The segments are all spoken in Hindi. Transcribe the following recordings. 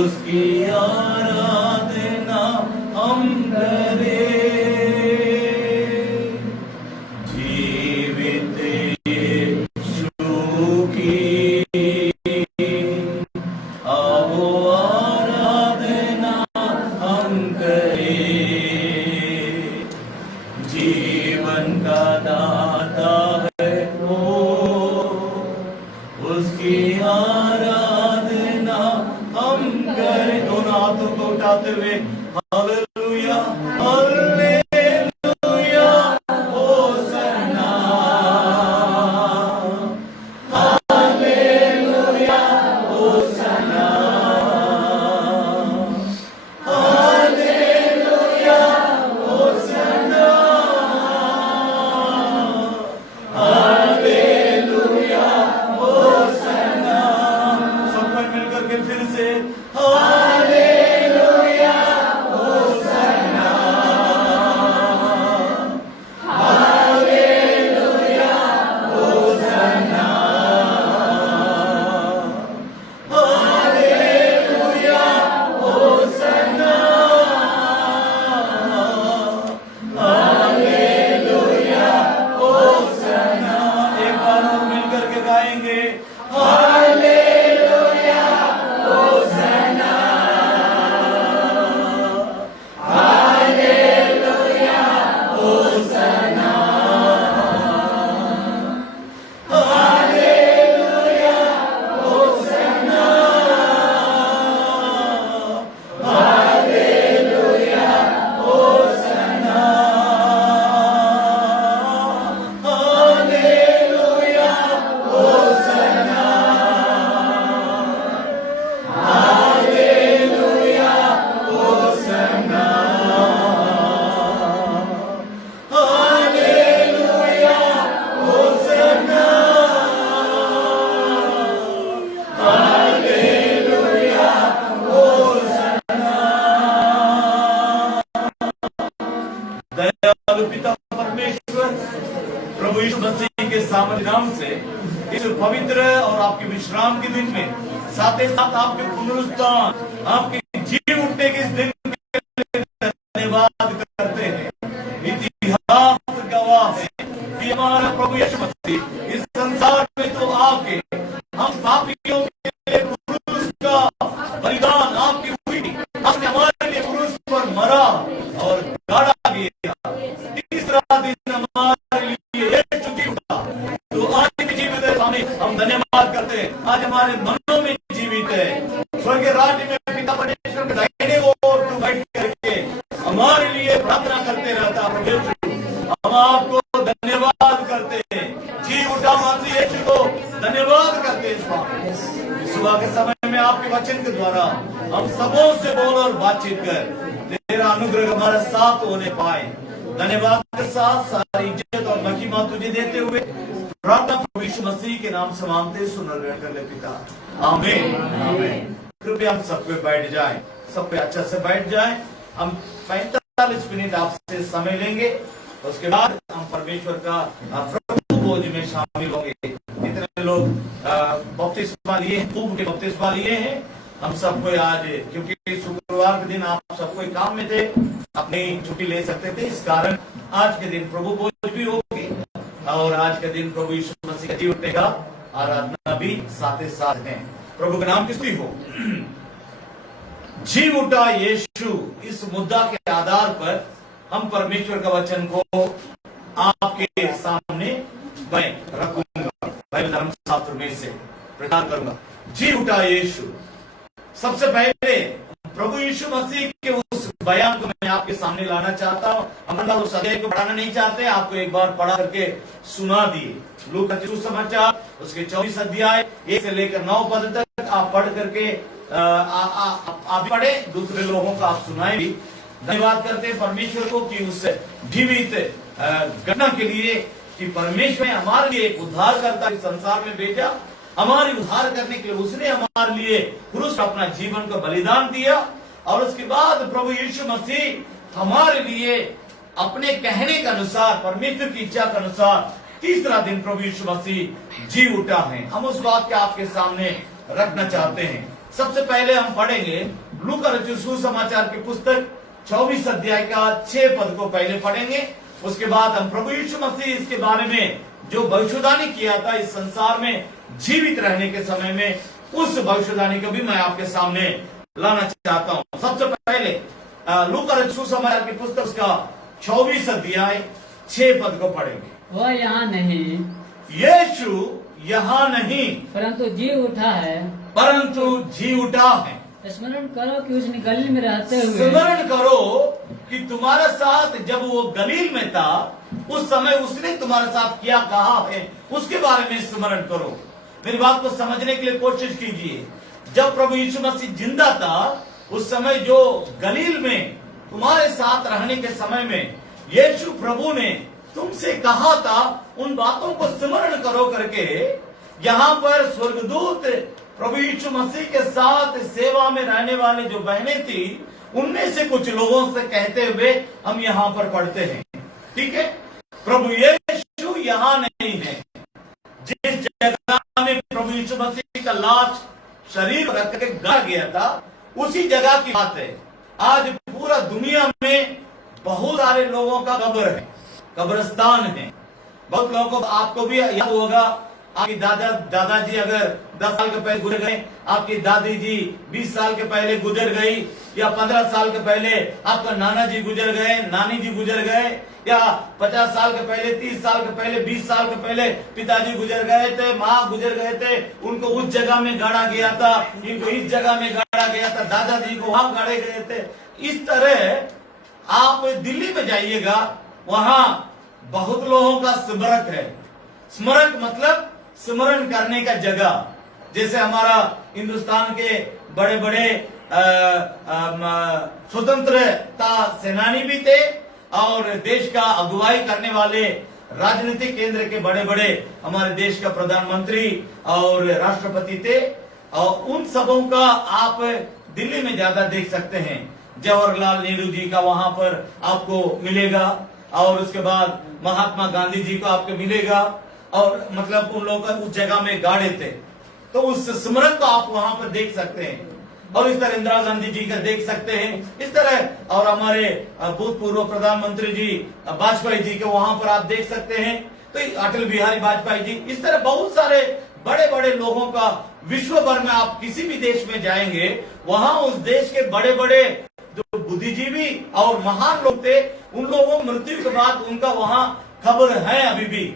उसकी आराधना हम करें। जीवित यीशु की अब आराधना हम करें। जीवन का दाता है वो, उसकी आराधना हम करें। दोनों हाथों को उठाते हुए hallelujah hallelujah Hosanna, hallelujah Hosanna, hallelujah Hosanna, hallelujah Hosanna. सब कोई मिलकर के फिर से hallelujah Hosanna, hallelujah Hosanna, hallelujah Hosanna, hallelujah Hosanna. एक बार और मिलकर के गाएंगे hallelujah Hosanna, hallelujah Hosanna, hallelujah Hosanna, hallelujah Hosanna, hallelujah Hosanna, hallelujah Hosanna, hallelujah Hosanna, hallelujah Hosanna. दयालु पिता परमेश्वर प्रभु यीशु मसीह के सामर्थ्य नाम से इस पवित्र और आपके विश्राम के दिन में साथ ही साथ आपके पुनरुत्थान, आपके जी उठने के इस दिन के लिए धन्यवाद करते हैं। इतिहास गवाह है कि हमारा प्रभु यीशु मसीह इस संसार में तो आके हम पापियों के लिए क्रूस का बलिदान आपकी हुई, आपने हमारे लिए क्रूस पर मरा और गाड़ा गया। तीसरा दिन हमारे लिए यीशु जी उठा, तो आज भी जीवित है। स्वामी हम धन्यवाद करते हैं, आज हमारे मनों में जीवित है। स्वर्ग के राज्य में पिता परमेश्वर के दाहिने ओर तू बैठ करके हमारे लिए प्रार्थना करते रहता है। प्रभु यीशु हम आपको धन्यवाद करते हैं, जी उठा मसीह यीशु को धन्यवाद करते हैं। स्वामी सुबह के समय में आपके वचन के द्वारा हम सबों से बोल और बातचीत कर तेरा अनुग्रह हमारा साथ होने पाए। धन्यवाद के साथ सारी इज्जत और महिमा तुझे देते हुए प्रार्थना प्रभु यीशु मसीह के नाम से मांगते सुन कर ले पिता, आमीन आमीन। कृपया हम सब पे बैठ जाएं, सब पे अच्छा से बैठ जाएं। हम 45 मिनट आपसे समय लेंगे, उसके बाद हम परमेश्वर का प्रभु भोज में शामिल होंगे। जितने लोग बपतिस्मा लिए, पूर्व के बपतिस्मा लिए हैं, हम सबको आज, क्योंकि शुक्रवार के दिन आप सब कोई काम में थे, अपनी छुट्टी ले सकते थे, इस कारण आज के दिन प्रभु भोज भी होगी और आज के दिन प्रभु यीशु मसीह का जी उठने का आराधना भी साथ ही साथ है। प्रभु का नाम किसकी हो। जी उठा यीशु, इस मुद्दा के आधार पर हम परमेश्वर का वचन को आपके सामने मैं रखूंगा, बाइबल धर्मशास्त्र में से प्रदान करूंगा। जी उठा यीशु, सबसे पहले प्रभु यीशु मसीह के उस बयान को मैं आपके सामने लाना चाहता हूं। हम उस अध्याय को पढ़ाना नहीं चाहते, आपको एक बार पढ़ा करके सुना दिए। लूका सुसमाचार उसके 24 अध्याय 1 से लेकर 9 पद तक आप पढ़ करके आप पढ़े, दूसरे लोगों को आप सुनाए भी। धन्यवाद करते हैं परमेश्वर को कि उस जीवित घटना के लिए कि परमेश्वर ने हमारे लिए एक उद्धारकर्ता इस संसार में भेजा, हमारी उद्धार करने के लिए उसने हमारे लिए क्रूस पर अपना जीवन का बलिदान दिया। और उसके बाद प्रभु यीशु मसीह हमारे लिए अपने कहने के अनुसार, परमेश्वर की इच्छा के अनुसार तीसरा दिन प्रभु यीशु मसीह जी उठा है। हम उस बात के आपके सामने रखना चाहते हैं। सबसे पहले हम पढ़ेंगे लूका रचित सुसमाचार की पुस्तक 24 अध्याय का 6 पद को पहले पढ़ेंगे। उसके बाद हम प्रभु यीशु मसीह इसके बारे में जो भविष्यवाणी किया था इस संसार में जीवित रहने के समय में, उस भविष्यवाणी को भी मैं आपके सामने लाना चाहता हूं। सबसे पहले लूका रचित सुसमाचार की पुस्तक का 24 अध्याय 6 पद को पढ़ेंगे। वह यहाँ नहीं, यीशु यहाँ नहीं, परंतु जी उठा है। परंतु जी उठा है। स्मरण करो कि उसने गलील में रहते हुए, स्मरण करो कि तुम्हारे साथ जब वो गलील में था उस समय उसने तुम्हारे साथ क्या कहा है, उसके बारे में स्मरण करो। मेरी बात को समझने के लिए कोशिश कीजिए। जब प्रभु यीशु मसीह जिंदा था उस समय जो गलील में तुम्हारे साथ रहने के समय में यीशु प्रभु ने तुमसे कहा था, उन बातों को स्मरण करो करके यहाँ पर स्वर्गदूत प्रभु यीशु मसीह के साथ सेवा में रहने वाले जो बहनें थी उनमें से कुछ लोगों से कहते हुए हम यहाँ पर पढ़ते हैं। ठीक है, प्रभु यीशु यहाँ नहीं है। जिस जगह में प्रभु यीशु मसीह का लाश शरीर रख के गाड़ा गया था उसी जगह की बात है। आज पूरा दुनिया में बहुत सारे लोगों का कब्र है, कब्रिस्तान है। बहुत लोगों को, आपको भी याद होगा, आपकी दादाजी अगर 10 साल के पहले गुजर गए, आपकी दादी जी 20 साल के पहले गुजर गई, या 15 साल के पहले आपका नाना जी गुजर गए, नानी जी गुजर गए, या 50 साल के पहले, 30 साल के पहले, 20 साल के पहले पिताजी गुजर गए थे, माँ गुजर गए थे, उनको उस जगह में गाड़ा गया था, इनको इस जगह में गाड़ा गया था, दादाजी को वहां गाड़े गए थे। इस तरह आप दिल्ली में जाइएगा, वहां बहुत लोगों का स्मरक है। स्मरक मतलब स्मरण करने का जगह। जैसे हमारा हिंदुस्तान के बड़े बड़े स्वतंत्रता सेनानी भी थे और देश का अगुवाई करने वाले राजनीतिक केंद्र के बड़े बड़े हमारे देश का प्रधानमंत्री और राष्ट्रपति थे, और उन सबों का आप दिल्ली में ज्यादा देख सकते हैं। जवाहरलाल नेहरू जी का वहां पर आपको मिलेगा, और उसके बाद महात्मा गांधी जी को आपको मिलेगा, और मतलब उन लोगों का उस जगह में गाड़े थे, तो उस स्मरण को आप वहां पर देख सकते हैं। और इस तरह इंदिरा गांधी जी का देख सकते हैं, इस तरह और हमारे भूतपूर्व प्रधानमंत्री जी वाजपेयी जी के वहां पर आप देख सकते हैं। तो अटल बिहारी वाजपेयी जी, इस तरह बहुत सारे बड़े बड़े लोगों का विश्व भर में आप किसी भी देश में जाएंगे, वहां उस देश के बड़े बड़े जो बुद्धिजीवी और महान लोग थे, उन लोगों मृत्यु के बाद उनका वहां खबर है अभी भी।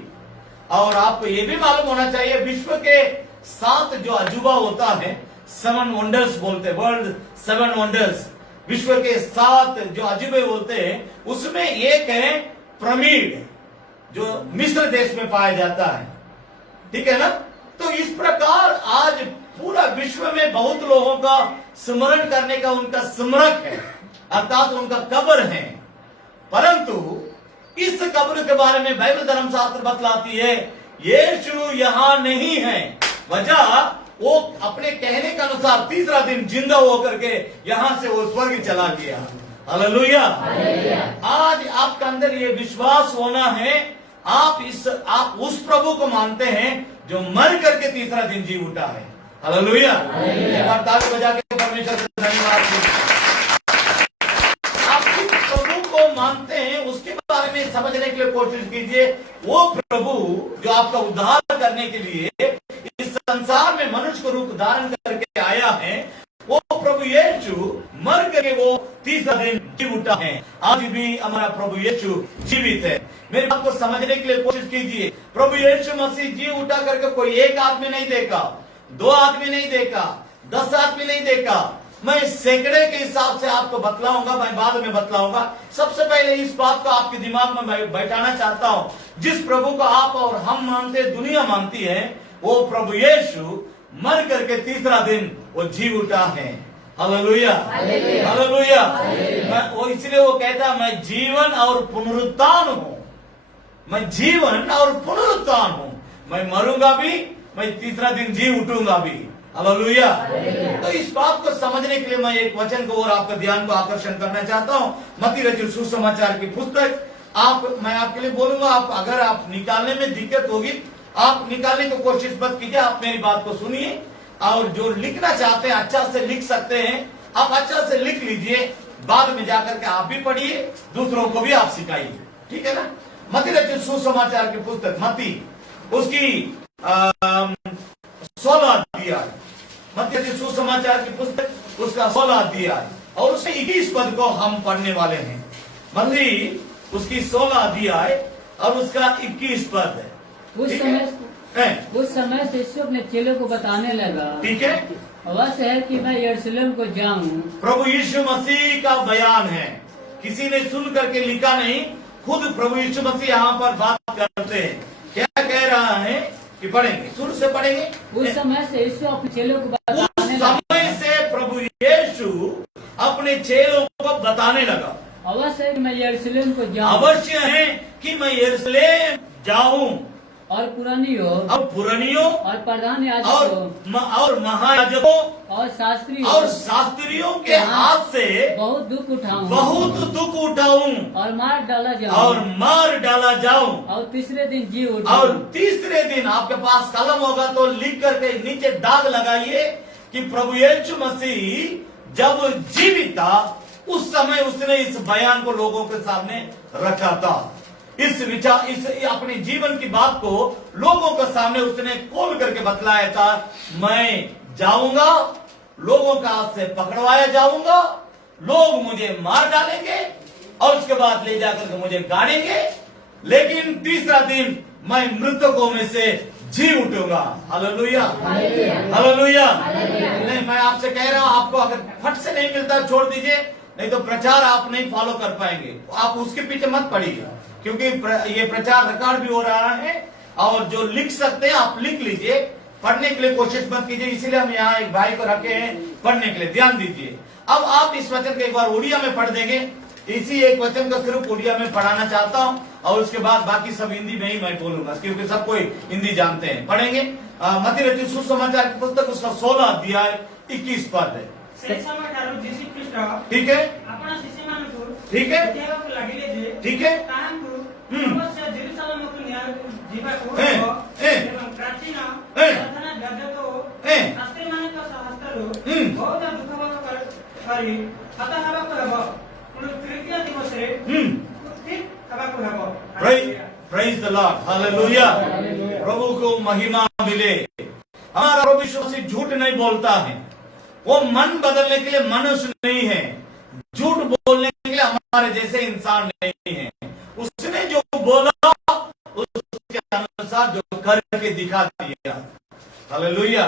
और आपको ये भी मालूम होना चाहिए, विश्व के 7 जो अजूबा होता है, 7 वंडर्स बोलते हैं, वर्ल्ड 7 वंडर्स, विश्व के 7 जो अजूबे बोलते हैं, उसमें एक है पिरामिड, जो मिस्र देश में पाया जाता है। ठीक है ना। तो इस प्रकार आज पूरा विश्व में बहुत लोगों का स्मरण करने का उनका स्मरक है, अर्थात उनका कब्र है। परंतु इस कब्र के बारे में बाइबल धर्मशास्त्र बतलाती है यीशु यहाँ नहीं है। वजह वो अपने कहने के अनुसार तीसरा दिन जिंदा होकर के यहां से वो स्वर्ग चला गया। हालेलुया। आज आपका अंदर ये विश्वास होना है, आप उस प्रभु को मानते हैं जो मर करके तीसरा दिन जी उठा है। हालेलुया। एक बार ताली बजा के परमेश्वर से धन्यवाद कीजिए। आप किस प्रभु को मानते हैं उसके बारे में समझने के लिए कोशिश कीजिए। वो प्रभु जो आपका उद्धार करने के लिए इस संसार में मनुष्य को रूप धारण करके आया है, वो प्रभु यीशु मर करके वो तीसरा दिन जी उठा है। आज भी हमारा प्रभु यीशु जीवित है। मेरी बात को समझने के लिए कोशिश कीजिए। प्रभु यीशु मसीह जी उठा करके कोई एक आदमी नहीं देखा, 2 आदमी नहीं देखा, 10 आदमी नहीं देखा। मैं सैकड़े के हिसाब से आपको बतलाऊंगा, मैं बाद में बतलाऊंगा। सबसे पहले इस बात को आपके दिमाग में बैठाना चाहता हूं, जिस प्रभु को आप और हम मानते, दुनिया मानती है, वो प्रभु यीशु मर करके तीसरा दिन वो जी उठा है। Hallelujah, hallelujah. वो इसलिए वो कहता मैं जीवन और पुनरुत्थान हूं, मैं जीवन और पुनरुत्थान हूं, मैं मरूंगा भी, मैं तीसरा दिन जी उठूंगा भी। हालेलुया। तो इस बात को समझने के लिए मैं एक वचन को और आपका ध्यान को आकर्षण करना चाहता हूं। मत्ती रचित सुसमाचार की पुस्तक मैं आपके लिए बोलूंगा, आप अगर निकालने में दिक्कत होगी, आप निकालने की कोशिश मत कीजिए, आप मेरी बात को सुनिए। और जो लिखना चाहते हैं अच्छा से लिख सकते हैं, आप अच्छा से लिख लीजिए, बाद में जाकर के आप भी पढ़िए, दूसरों को भी आप सिखाइए, ठीक है ना। मत्ती रचित सुसमाचार की पुस्तक मत्ती उसकी 16 अध्याय, मत्ती रचित सुसमाचार की पुस्तक उसका 16 अध्याय और उसके 21 पद को हम पढ़ने वाले हैं। मत्ती उसकी 16 अध्याय और उसका 21 पद है। उस समय से यीशु अपने चेलों को बताने लगा, ठीक है, अवश्य है कि मैं यरूशलेम को जाऊं। प्रभु यीशु मसीह का बयान है, किसी ने सुन करके लिखा नहीं, खुद प्रभु यीशु मसीह यहाँ पर बात करते हैं। क्या कह रहा है कि पढ़ेंगे, शुरू से पढ़ेंगे। उस समय से यीशु अपने चेलों को उस बताने लगा, समय से प्रभु यीशु अपने चेलों को बताने लगा, अवश्य है कि मैं यरूशलेम को जाऊं अवश्य है कि मैं यरूशलेम जाऊं और पुरानियों और पुरानियों और प्रधान याजकों और महायाजकों और शास्त्रियों के हाथ से बहुत दुख उठाऊं और मार डाला जाऊं और तीसरे दिन जी और उठाऊं। तीसरे दिन आपके पास कलम होगा तो लिख करके नीचे दाग लगाइए कि प्रभु यीशु मसीह जब जीवित था उस समय उसने इस बयान को लोगों के सामने रखा था। इस अपने जीवन की बात को लोगों के सामने उसने खोल करके बतलाया था, मैं जाऊंगा, लोगों का हाथ से पकड़वाया जाऊंगा, लोग मुझे मार डालेंगे और उसके बाद ले जाकर के मुझे गाड़ेंगे, लेकिन तीसरा दिन मैं मृतकों में से जी उठूंगा। Hallelujah, hallelujah. नहीं, मैं आपसे कह रहा हूं, आपको अगर फट से नहीं मिलता छोड़ दीजिए, नहीं तो प्रचार आप नहीं फॉलो कर पाएंगे। आप उसके पीछे मत पड़िए, क्योंकि ये प्रचार रिकॉर्ड भी हो रहा है और जो लिख सकते हैं आप लिख लीजिए, पढ़ने के लिए कोशिश मत कीजिए। इसीलिए हम यहाँ एक भाई को रखे हैं पढ़ने के लिए, ध्यान दीजिए। अब आप इस वचन को एक बार उड़िया में पढ़ देंगे, इसी एक वचन को सिर्फ उड़िया में पढ़ाना चाहता हूँ और उसके बाद बाकी सब हिंदी में ही मैं बोलूंगा, क्योंकि सब कोई हिंदी जानते हैं। पढ़ेंगे मत्ती रचित सुसमाचार की पुस्तक उसका 16 अध्याय 21 पद है, ठीक है, ठीक है, ठीक है, प्रेज द लॉर्ड, हालेलुया। प्रभु को महिमा मिले। हमारा प्रभु यीशु मसीह झूठ नहीं बोलता है, वो मन बदलने के लिए मनुष्य नहीं है, झूठ बोलने के लिए हमारे जैसे इंसान नहीं है। उसने जो बोला उसके अनुसार जो करके दिखा दिया। हालेलुया।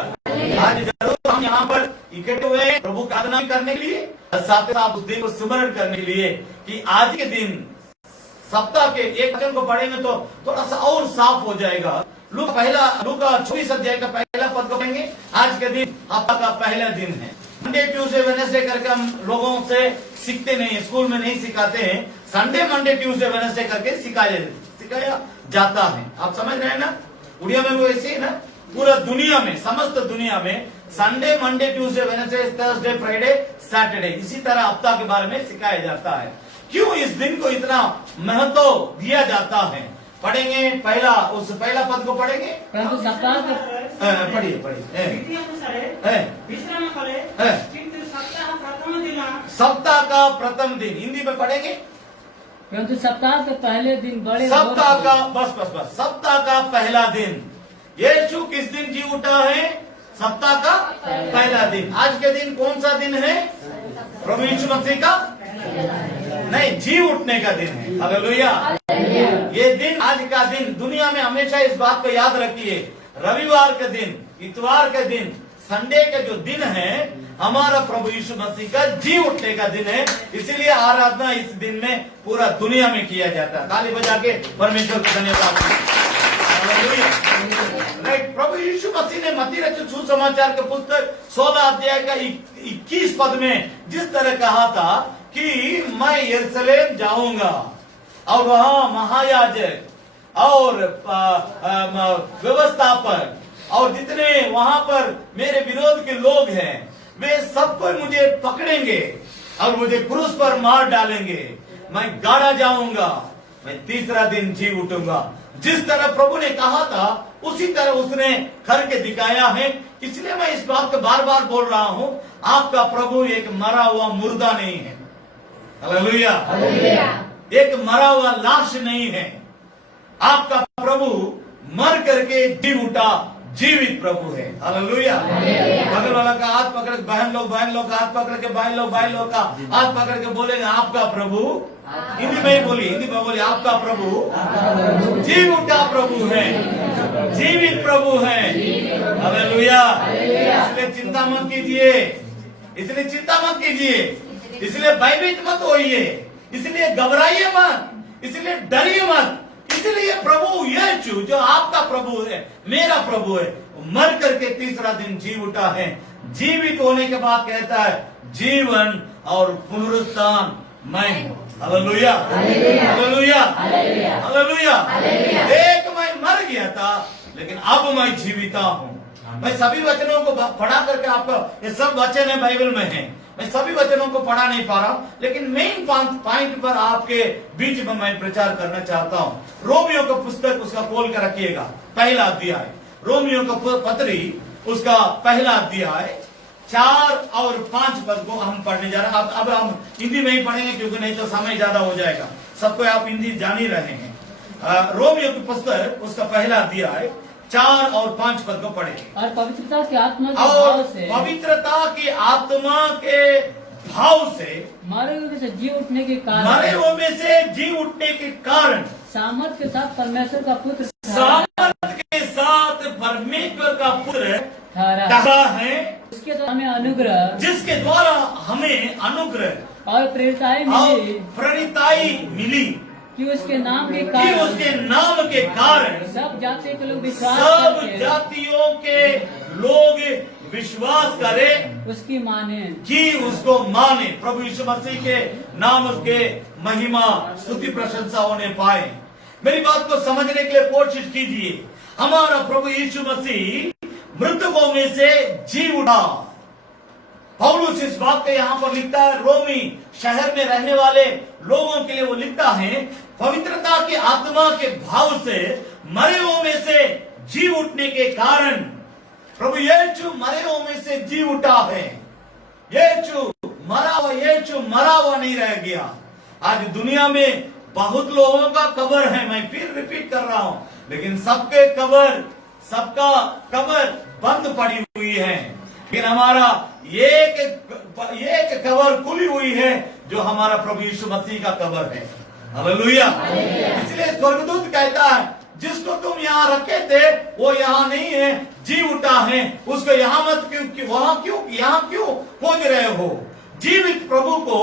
आज जरूर हम यहाँ पर इकट्ठे हुए हैं प्रभु का आराधना करने के लिए, साथ ही साथ उस दिन को स्मरण करने के लिए कि आज के दिन सप्ताह के एक वचन को पढ़ेंगे तो थोड़ा सा और साफ हो जाएगा। लूका 24 अध्याय का पहला पद को पढ़ेंगे। आज के दिन हफ्ता का पहला दिन है। मंडे ट्यूसडे वेडनेसडे करके हम लोगों से सीखते नहीं, स्कूल में नहीं सिखाते हैं। संडे मंडे ट्यूसडे वेडनेसडे करके सिखाया जाता है। आप समझ रहे हैं ना, उड़िया में वो ऐसे ही ना, पूरा दुनिया में, समस्त दुनिया में Sunday Monday Tuesday Wednesday Thursday Friday Saturday इसी तरह हफ्ता के बारे में सिखाया जाता है। क्यों इस दिन को इतना महत्व दिया जाता है? पढ़ेंगे पहला पद को पढ़ेंगे। परंतु पढ़िए सप्ताह का प्रथम दिन हिंदी में पढ़ेंगे। परंतु सप्ताह के पहले दिन बड़े सप्ताह का बस सप्ताह का पहला दिन यीशु किस दिन जी उठा है? सप्ताह का पहला दिन। आज के दिन कौन सा दिन है? प्रभु यीशु मसीह का नहीं, जी उठने का दिन है। हालेलुया। ये दिन, आज का दिन, दुनिया में हमेशा इस बात को याद रखिए, रविवार के दिन, इतवार के दिन, संडे के जो दिन है हमारा प्रभु यीशु मसीह का जी उठने का दिन है। इसीलिए आराधना इस दिन में पूरा दुनिया में किया जाता है। ताली बजा के परमेश्वर को धन्यवाद। प्रभु यीशु मसीह ने मत्ती रचित सुसमाचार के पुस्तक 16 अध्याय का 21 पद में जिस तरह कहा था कि मैं यरूशलेम जाऊंगा और वहां महायाजक और व्यवस्थापक और जितने वहां पर मेरे विरोध के लोग हैं वे सबको मुझे पकड़ेंगे और मुझे क्रूस पर मार डालेंगे, मैं गाड़ा जाऊंगा, मैं तीसरा दिन जी उठूंगा। जिस तरह प्रभु ने कहा था उसी तरह उसने करके दिखाया है। इसलिए मैं इस बात को बार बार बोल रहा हूं, आपका प्रभु एक मरा हुआ मुर्दा नहीं है। हालेलुया। एक मरा हुआ लाश नहीं है। आपका प्रभु मर करके जी उठा, जीवित प्रभु है। हालेलुया। बगल वाला का हाथ पकड़ के बहन लोग का हाथ पकड़ के भाई लोग का हाथ पकड़ के बोलेंगे आपका प्रभु, हिंदी में ही बोली आपका प्रभु जी उठा प्रभु है, जीवित प्रभु है। हालेलुया। इसलिए चिंता मत कीजिए, इसलिए भयभीत मत होइए, इसलिए घबराइए मत, इसलिए डरिए मत। इसलिए प्रभु यीशु जो आपका प्रभु है, मेरा प्रभु है, मर करके तीसरा दिन जी उठा है। जीवित होने के बाद कहता है जीवन और पुनरुत्थान मैं हूं। Hallelujah, hallelujah, hallelujah. एक मैं मर गया था लेकिन अब मैं जीविता हूं। मैं सभी वचनों को पढ़ा करके आपको, ये सब वचन है बाइबल में है, मैं सभी वचनों को पढ़ा नहीं पा रहा, लेकिन मेन पॉइंट पर आपके बीच में मैं प्रचार करना चाहता हूं। रोमियो का पुस्तक उसका खोल कर रखिएगा, पहला अध्याय, रोमियो का पत्री उसका पहला अध्याय 4 और 5 पद को हम पढ़ने जा रहे हैं। अब हम हिंदी में ही पढ़ेंगे क्योंकि नहीं तो समय ज्यादा हो जाएगा। सबको आप हिंदी जान ही रहे हैं। रोमियो की पुस्तक उसका पहला अध्याय 4 और 5 पद को पढ़ेंगे। और पवित्रता की आत्मा के और भाव से, पवित्रता की आत्मा के भाव से, मरे हुए में से जी उठने के कारण, मरे हुए में से जी उठने के कारण, सामर्थ के साथ परमेश्वर का पुत्र सामर्थ के साथ परमेश्वर का पुत्र ठहरा ठहरा है, उसके द्वारा हमें अनुग्रह, जिसके द्वारा हमें अनुग्रह और प्रेरिताई और मिली प्रणिताई मिली कि उसके नाम के कि कारण उसके नाम के कारण सब जाति के लोग विश्वास सब करके जातियों के लोग विश्वास करें, उसकी माने। कि उसको माने। प्रभु यीशु मसीह के नाम के महिमा स्तुति प्रशंसा होने पाए। मेरी बात को समझने के लिए कोशिश कीजिए। हमारा प्रभु यीशु मसीह मृतकों में से जी उठा। पौलुस इस बात को यहाँ पर लिखता है, रोमी शहर में रहने वाले लोगों के लिए वो लिखता है, पवित्रता की आत्मा के भाव से मरे हुओं में से जी उठने के कारण प्रभु यीशु मरे हुओं में से जी उठा है। यीशु मरा हुआ नहीं रह गया। आज दुनिया में बहुत लोगों का कब्र है, मैं फिर रिपीट कर रहा हूं, लेकिन सबका कब्र बंद पड़ी हुई है। लेकिन हमारा एक कब्र खुली हुई है जो हमारा प्रभु यीशु मसीह का कब्र है। हालेलुया। इसलिए स्वर्गदूत कहता है, जिसको तुम यहाँ रखे थे वो यहाँ नहीं है, जी उठा है, उसको यहाँ मत यहाँ क्यों खोज रहे हो? जीवित प्रभु को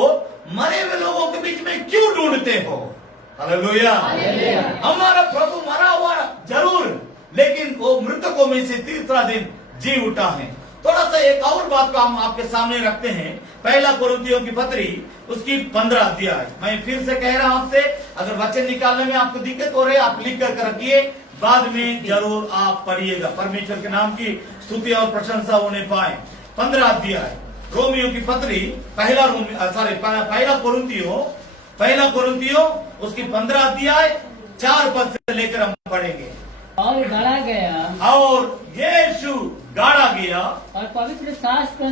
मरे हुए लोगों के बीच में क्यों ढूंढते हो? हालेलुया। हमारा प्रभु मरा हुआ जरूर, लेकिन वो मृतकों में से तीसरा दिन जी उठा है। थोड़ा सा एक और बात को हम आपके सामने रखते हैं। पहला कोरिन्थियों की पत्री उसकी 15 अध्याय। मैं फिर से कह रहा हूं आपसे, अगर वचन निकालने में आपको दिक्कत हो रही है, आप लिख कर रखिए, बाद में जरूर आप पढ़िएगा, परमेश्वर के नाम की स्तुति और प्रशंसा होने पाए। 15 अध्याय रोमियो की पत्री, पहला कोरिन्थियों उसकी 15 अध्याय 4 पद से लेकर हम पढ़ेंगे। और गढ़ा गया, और यीशु गाड़ा गया, और पवित्र शास्त्र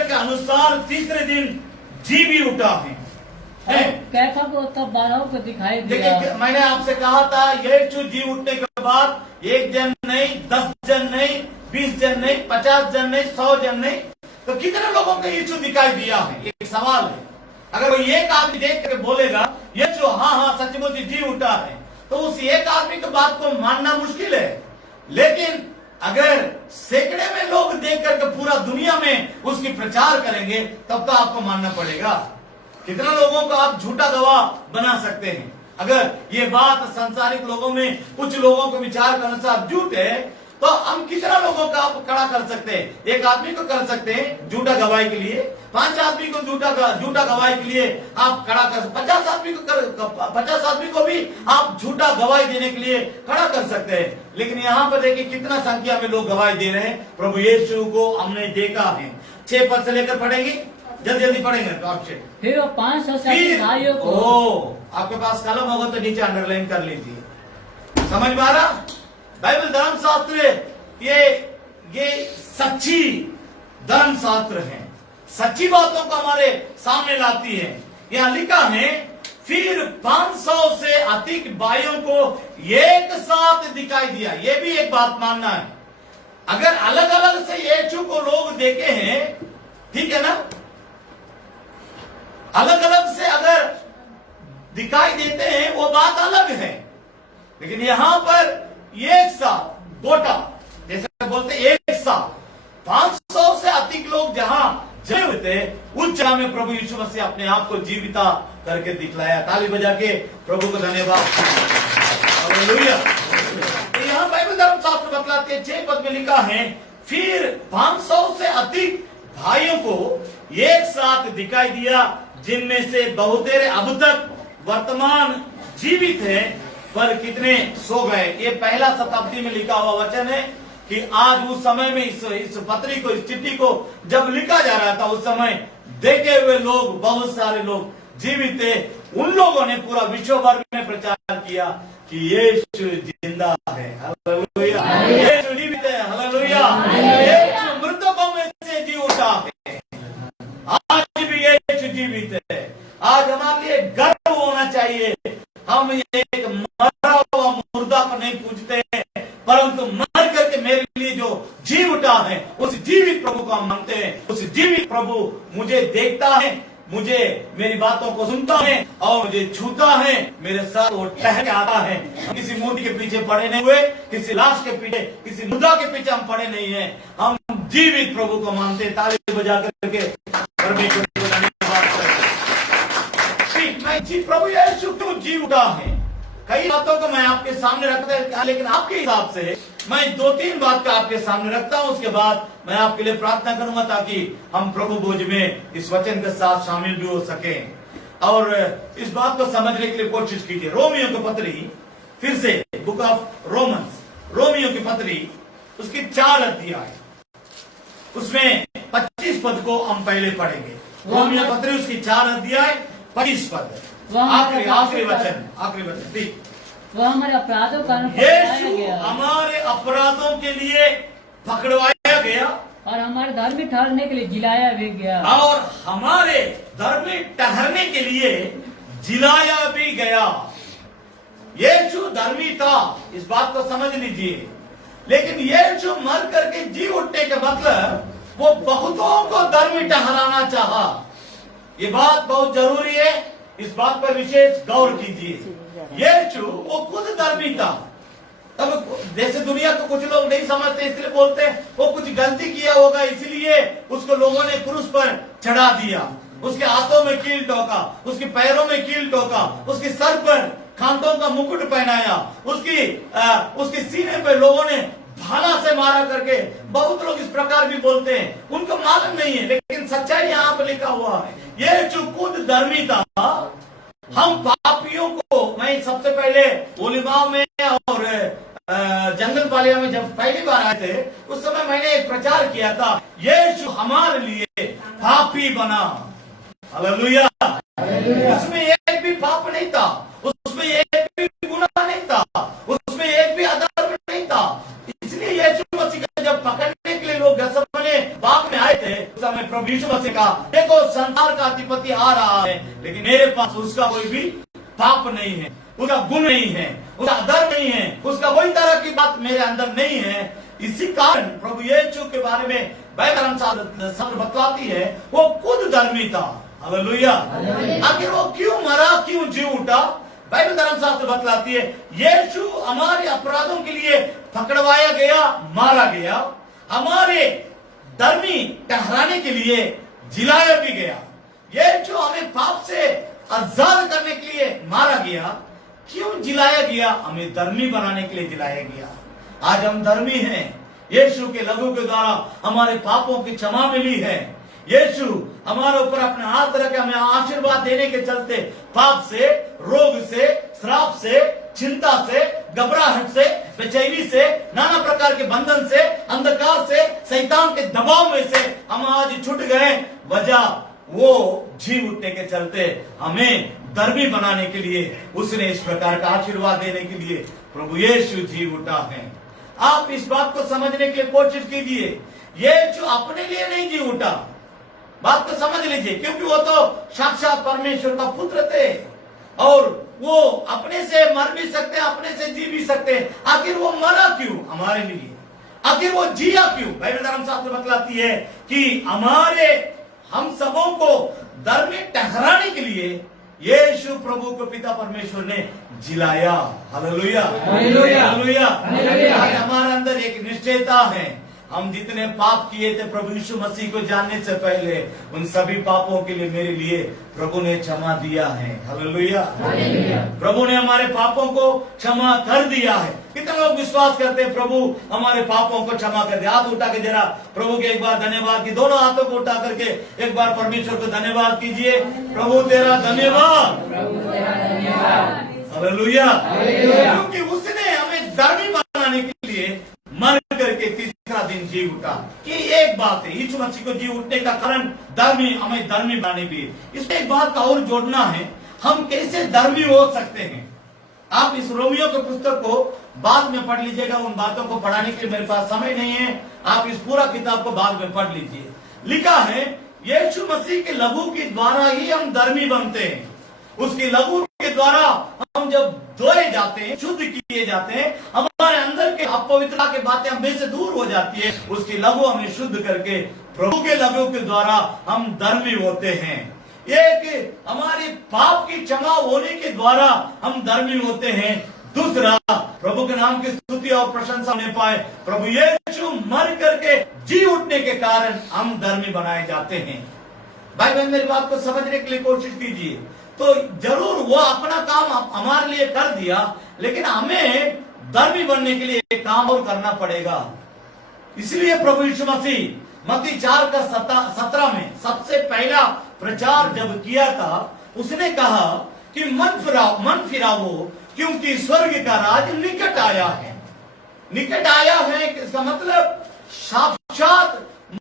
के अनुसार तीसरे दिन जी भी उठा है। कैफा को तब 12 को दिखाई दिया। देखिए, मैंने आपसे कहा था यीशु जी उठने के बाद 1 जन नहीं, 10 जन नहीं, 20 जन नहीं, 50 जन नहीं, 100 जन नहीं, तो कितने लोगों को यीशु दिखाई दिया है? एक सवाल है। अगर कोई एक आदमी देख कर बोलेगा यीशु हाँ सचमुच जी उठा है, तो उस एक आदमी की बात को मानना मुश्किल है। लेकिन अगर सैकड़े में लोग देख करके पूरा दुनिया में उसकी प्रचार करेंगे, तब तो आपको मानना पड़ेगा। कितना लोगों को आप झूठा गवाह बना सकते हैं? अगर ये बात सांसारिक लोगों में कुछ लोगों को विचार के अनुसार झूठ है, तो हम कितना लोगों का आप खड़ा कर सकते हैं? एक आदमी को कर सकते हैं झूठा गवाही के लिए, 5 आदमी को झूठा गवाही के लिए आप खड़ा कर, 50 आदमी को भी आप झूठा गवाही देने के लिए खड़ा कर सकते हैं। लेकिन यहाँ पर देखिए कितना संख्या में लोग गवाही दे रहे हैं। प्रभु यीशु को हमने देखा है। 6 पद से लेकर पढ़ेंगे, जल्दी पढ़ेंगे तो आपसे। फिर वो 500 भाइयों को, आपके पास कलम होगा तो नीचे अंडरलाइन कर लीजिए। समझ में आ रहा? बाइबल धर्मशास्त्र ये सच्ची धर्मशास्त्र है, सच्ची बातों को हमारे सामने लाती है। यहाँ लिखा है फिर 500 से अधिक भाइयों को एक साथ दिखाई दिया। ये भी एक बात मानना है। अगर अलग अलग से यीशु को लोग देखे हैं, ठीक है ना, अलग अलग से अगर दिखाई देते हैं वो बात अलग है, लेकिन यहां पर एक साथ गोटा, जैसे बोलते एक साथ 500 से अधिक लोग जहां जमे हुए थे, उस जगह में प्रभु यीशु मसीह अपने आप को जीविता करके दिखलाया। ताली बजा के प्रभु को धन्यवाद। हालेलुया। तो यहाँ बाइबल धर्मशास्त्र बतलाते हैं 6 पद में लिखा है फिर 500 से अधिक भाइयों को एक साथ दिखाई दिया, जिनमें से बहुतेरे अब तक वर्तमान जीवित है, पर कितने सो गए। ये पहला शताब्दी में लिखा हुआ वचन है कि आज उस समय में इस पत्री को, इस चिट्ठी को जब लिखा जा रहा था, उस समय देखे हुए लोग, बहुत सारे लोग जीवित थे। उन लोगों ने पूरा विश्व भर में प्रचार किया कि यीशु जिंदा है। हालेलुया। यीशु जीवित है। हालेलुया। यीशु मृतकों में से जी उठा है। आज भी यीशु जीवित है। आज हमारे लिए गर्व होना चाहिए। हम एक मरा हुआ मुर्दा को नहीं पूजते हैं, परंतु मर करके मेरे लिए जो जी उठा है, उस जीवित प्रभु को हम मानते हैं। उस जीवित प्रभु मुझे देखता है, मुझे मेरी बातों को सुनता है और मुझे छूता है, मेरे साथ वो ठहर के आता है। किसी मूर्ति के पीछे पड़े नहीं हुए, किसी लाश के पीछे, किसी मुर्दा के पीछे हम पड़े नहीं है। हम जीवित प्रभु को मानते हैं। ताली बजा करके परमेश्वर को धन्यवाद करते हैं। प्रभु यीशु क्यों जी उठा है? कई बातों को मैं आपके सामने रखता है, लेकिन आपके हिसाब से मैं 2-3 बात का आपके सामने रखता हूं। उसके बाद मैं आपके लिए प्रार्थना करूंगा ताकि हम प्रभु भोज में इस वचन के साथ शामिल भी हो सके और इस बात को समझने के लिए कोशिश कीजिए। रोमियो की पत्री, फिर से बुक ऑफ रोमन्स, रोमियो की पत्री, उसकी 4 अध्याय, उसमें 25 पद को हम पहले पढ़ेंगे। रोमियो पत्री उसकी 4 अध्याय 25 पद, आखिरी वचन ठीक। वह हमारे अपराधों का यीशु हमारे अपराधों के लिए पकड़वाया गया और हमारे धर्मी ठहरने के लिए जिलाया भी गया, और हमारे धर्मी ठहरने के लिए जिलाया भी गया। यीशु धर्मी था, इस बात को समझ लीजिए, लेकिन यीशु मर करके जी उठने के मतलब वो बहुतों को धर्मी ठहराना चाहा। ये बात बहुत जरूरी है, इस बात पर विशेष गौर कीजिए। यीशु वो खुद धर्मी था। तब जैसे दुनिया को कुछ लोग नहीं समझते, इसलिए बोलते हैं वो कुछ गलती किया होगा, इसलिए उसको लोगों ने क्रूस पर चढ़ा दिया। उसके हाथों में कील ठोका, उसके पैरों में कील ठोका, उसके सर पर खांतों का मुकुट पहनाया, उसके सीने पे लोगों ने भाला से मारा करके। बहुत लोग इस प्रकार भी बोलते हैं, उनको मालूम नहीं है, लेकिन सच्चाई यहाँ पर लिखा हुआ है। यीशु खुद धर्मी था। हम पापियों को, मैं सबसे पहले ओलिवा में और जंगल पालिया में जब पहली बार आए थे, उस समय मैंने एक प्रचार किया था, यीशु हमारे लिए पापी बना। हालेलुया। उसमें एक भी पाप नहीं था, उसमें एक भी गुनाह नहीं था, उसमें एक भी अधर्म नहीं था। इसलिए यीशु मसीह को जब पकड़ने के लिए लोग गसमने बाग में आए थे, उस समय प्रभु यीशु मसीह का, देखो संसार का अधिपति आ रहा है, लेकिन मेरे पास उसका कोई भी पाप नहीं है, उसका गुण नहीं है, उसका अधर्म नहीं है, उसका कोई तरह की बात मेरे अंदर नहीं है। इसी कारण प्रभु यीशु के बारे में बाइबल धर्मशास्त्र बतलाती है वो खुद धर्मी था। हालेलुया। आखिर वो क्यों मरा, क्यों जी उठा? बाइबल धर्मशास्त्र बतलाती है यीशु हमारे अपराधों के लिए पकड़वाया गया, मारा गया, हमारे धर्मी ठहराने के लिए जिलाया भी गया। यीशु हमें पाप से आजाद करने के लिए मारा गया। क्यों जिलाया गया? हमें धर्मी बनाने के लिए जिलाया गया। आज हम धर्मी हैं, यीशु के लहू के द्वारा हमारे पापों की क्षमा मिली है। यीशु हमारे ऊपर अपने हाथ रख के हमें आशीर्वाद देने के चलते पाप से, रोग से, श्राप से, चिंता से, घबराहट से, बेचैनी से, नाना प्रकार के बंधन से, अंधकार से, शैतान के दबाव में से हम आज छूट गए। वजह वो जी उठने के चलते हमें धर्मी बनाने के लिए, उसने इस प्रकार का आशीर्वाद देने के लिए प्रभु यीशु जी उठा है। आप इस बात को समझने के लिए कोशिश कीजिए, यीशु अपने लिए नहीं जी उठा, बात को समझ लीजिए, क्योंकि वो तो साक्षात परमेश्वर का पुत्र थे और वो अपने से मर भी सकते, अपने से जी भी सकते। आखिर वो मरा क्यों हमारे लिए, आखिर वो जिया क्यों? बाइबल धर्मशास्त्र बतलाती है कि हम सबों को धर्मी ठहराने के लिए यीशु प्रभु को पिता परमेश्वर ने जिलाया। Hallelujah, hallelujah, hallelujah. आज हमारे अंदर एक निश्चयता है, हम जितने पाप किए थे प्रभु यीशु मसीह को जानने से पहले, उन सभी पापों के लिए मेरे लिए प्रभु ने क्षमा दिया है। हालेलुया, प्रभु ने हमारे पापों को क्षमा कर दिया है। कितने लोग विश्वास करते हैं प्रभु हमारे पापों को क्षमा कर दिया? हाथ उठा के जरा प्रभु के एक बार धन्यवाद की, दोनों हाथों को उठा करके एक बार परमेश्वर को धन्यवाद कीजिए। प्रभु तेरा धन्यवाद, हालेलुया, क्योंकि उसने हमें धर्मी बनाने के लिए मर करके तीसरा दिन जी उठा। कि एक बात है, यीशु मसीह को जी उठने का कारण धर्मी, हमें धर्मी बनाने भी। इसमें एक बात का और जोड़ना है, हम कैसे धर्मी हो सकते हैं। आप इस रोमियो के पुस्तक को बाद में पढ़ लीजिएगा, उन बातों को पढ़ाने के लिए मेरे पास समय नहीं है, आप इस पूरा किताब को बाद में पढ़ लीजिए। लिखा है यीशु मसीह के लहू के द्वारा ही हम धर्मी बनते हैं। उसके लहू के द्वारा हम जब धोए जाते हैं, शुद्ध किए जाते हैं, हमारे अंदर के अपवित्रता की बातें हमें से दूर हो जाती है। उसकी लहू हमें शुद्ध करके प्रभु के लहू के द्वारा हम धर्मी होते हैं। एक हमारे पाप की क्षमा होने के द्वारा हम धर्मी होते हैं। दूसरा, प्रभु के नाम की स्तुति और प्रशंसा होने पाए, प्रभु यीशु मर करके जी उठने के कारण हम धर्मी बनाए जाते हैं। भाई बहन, मेरी बात को समझने के लिए कोशिश कीजिए। तो जरूर वो अपना काम हमारे लिए कर दिया, लेकिन हमें धर्मी बनने के लिए एक काम और करना पड़ेगा। इसलिए प्रभु यीशु मसीह मत्ती 4:17 में सबसे पहला प्रचार जब किया था, उसने कहा कि मन फिरावो क्योंकि स्वर्ग का राज निकट आया है। निकट आया है, इसका मतलब साक्षात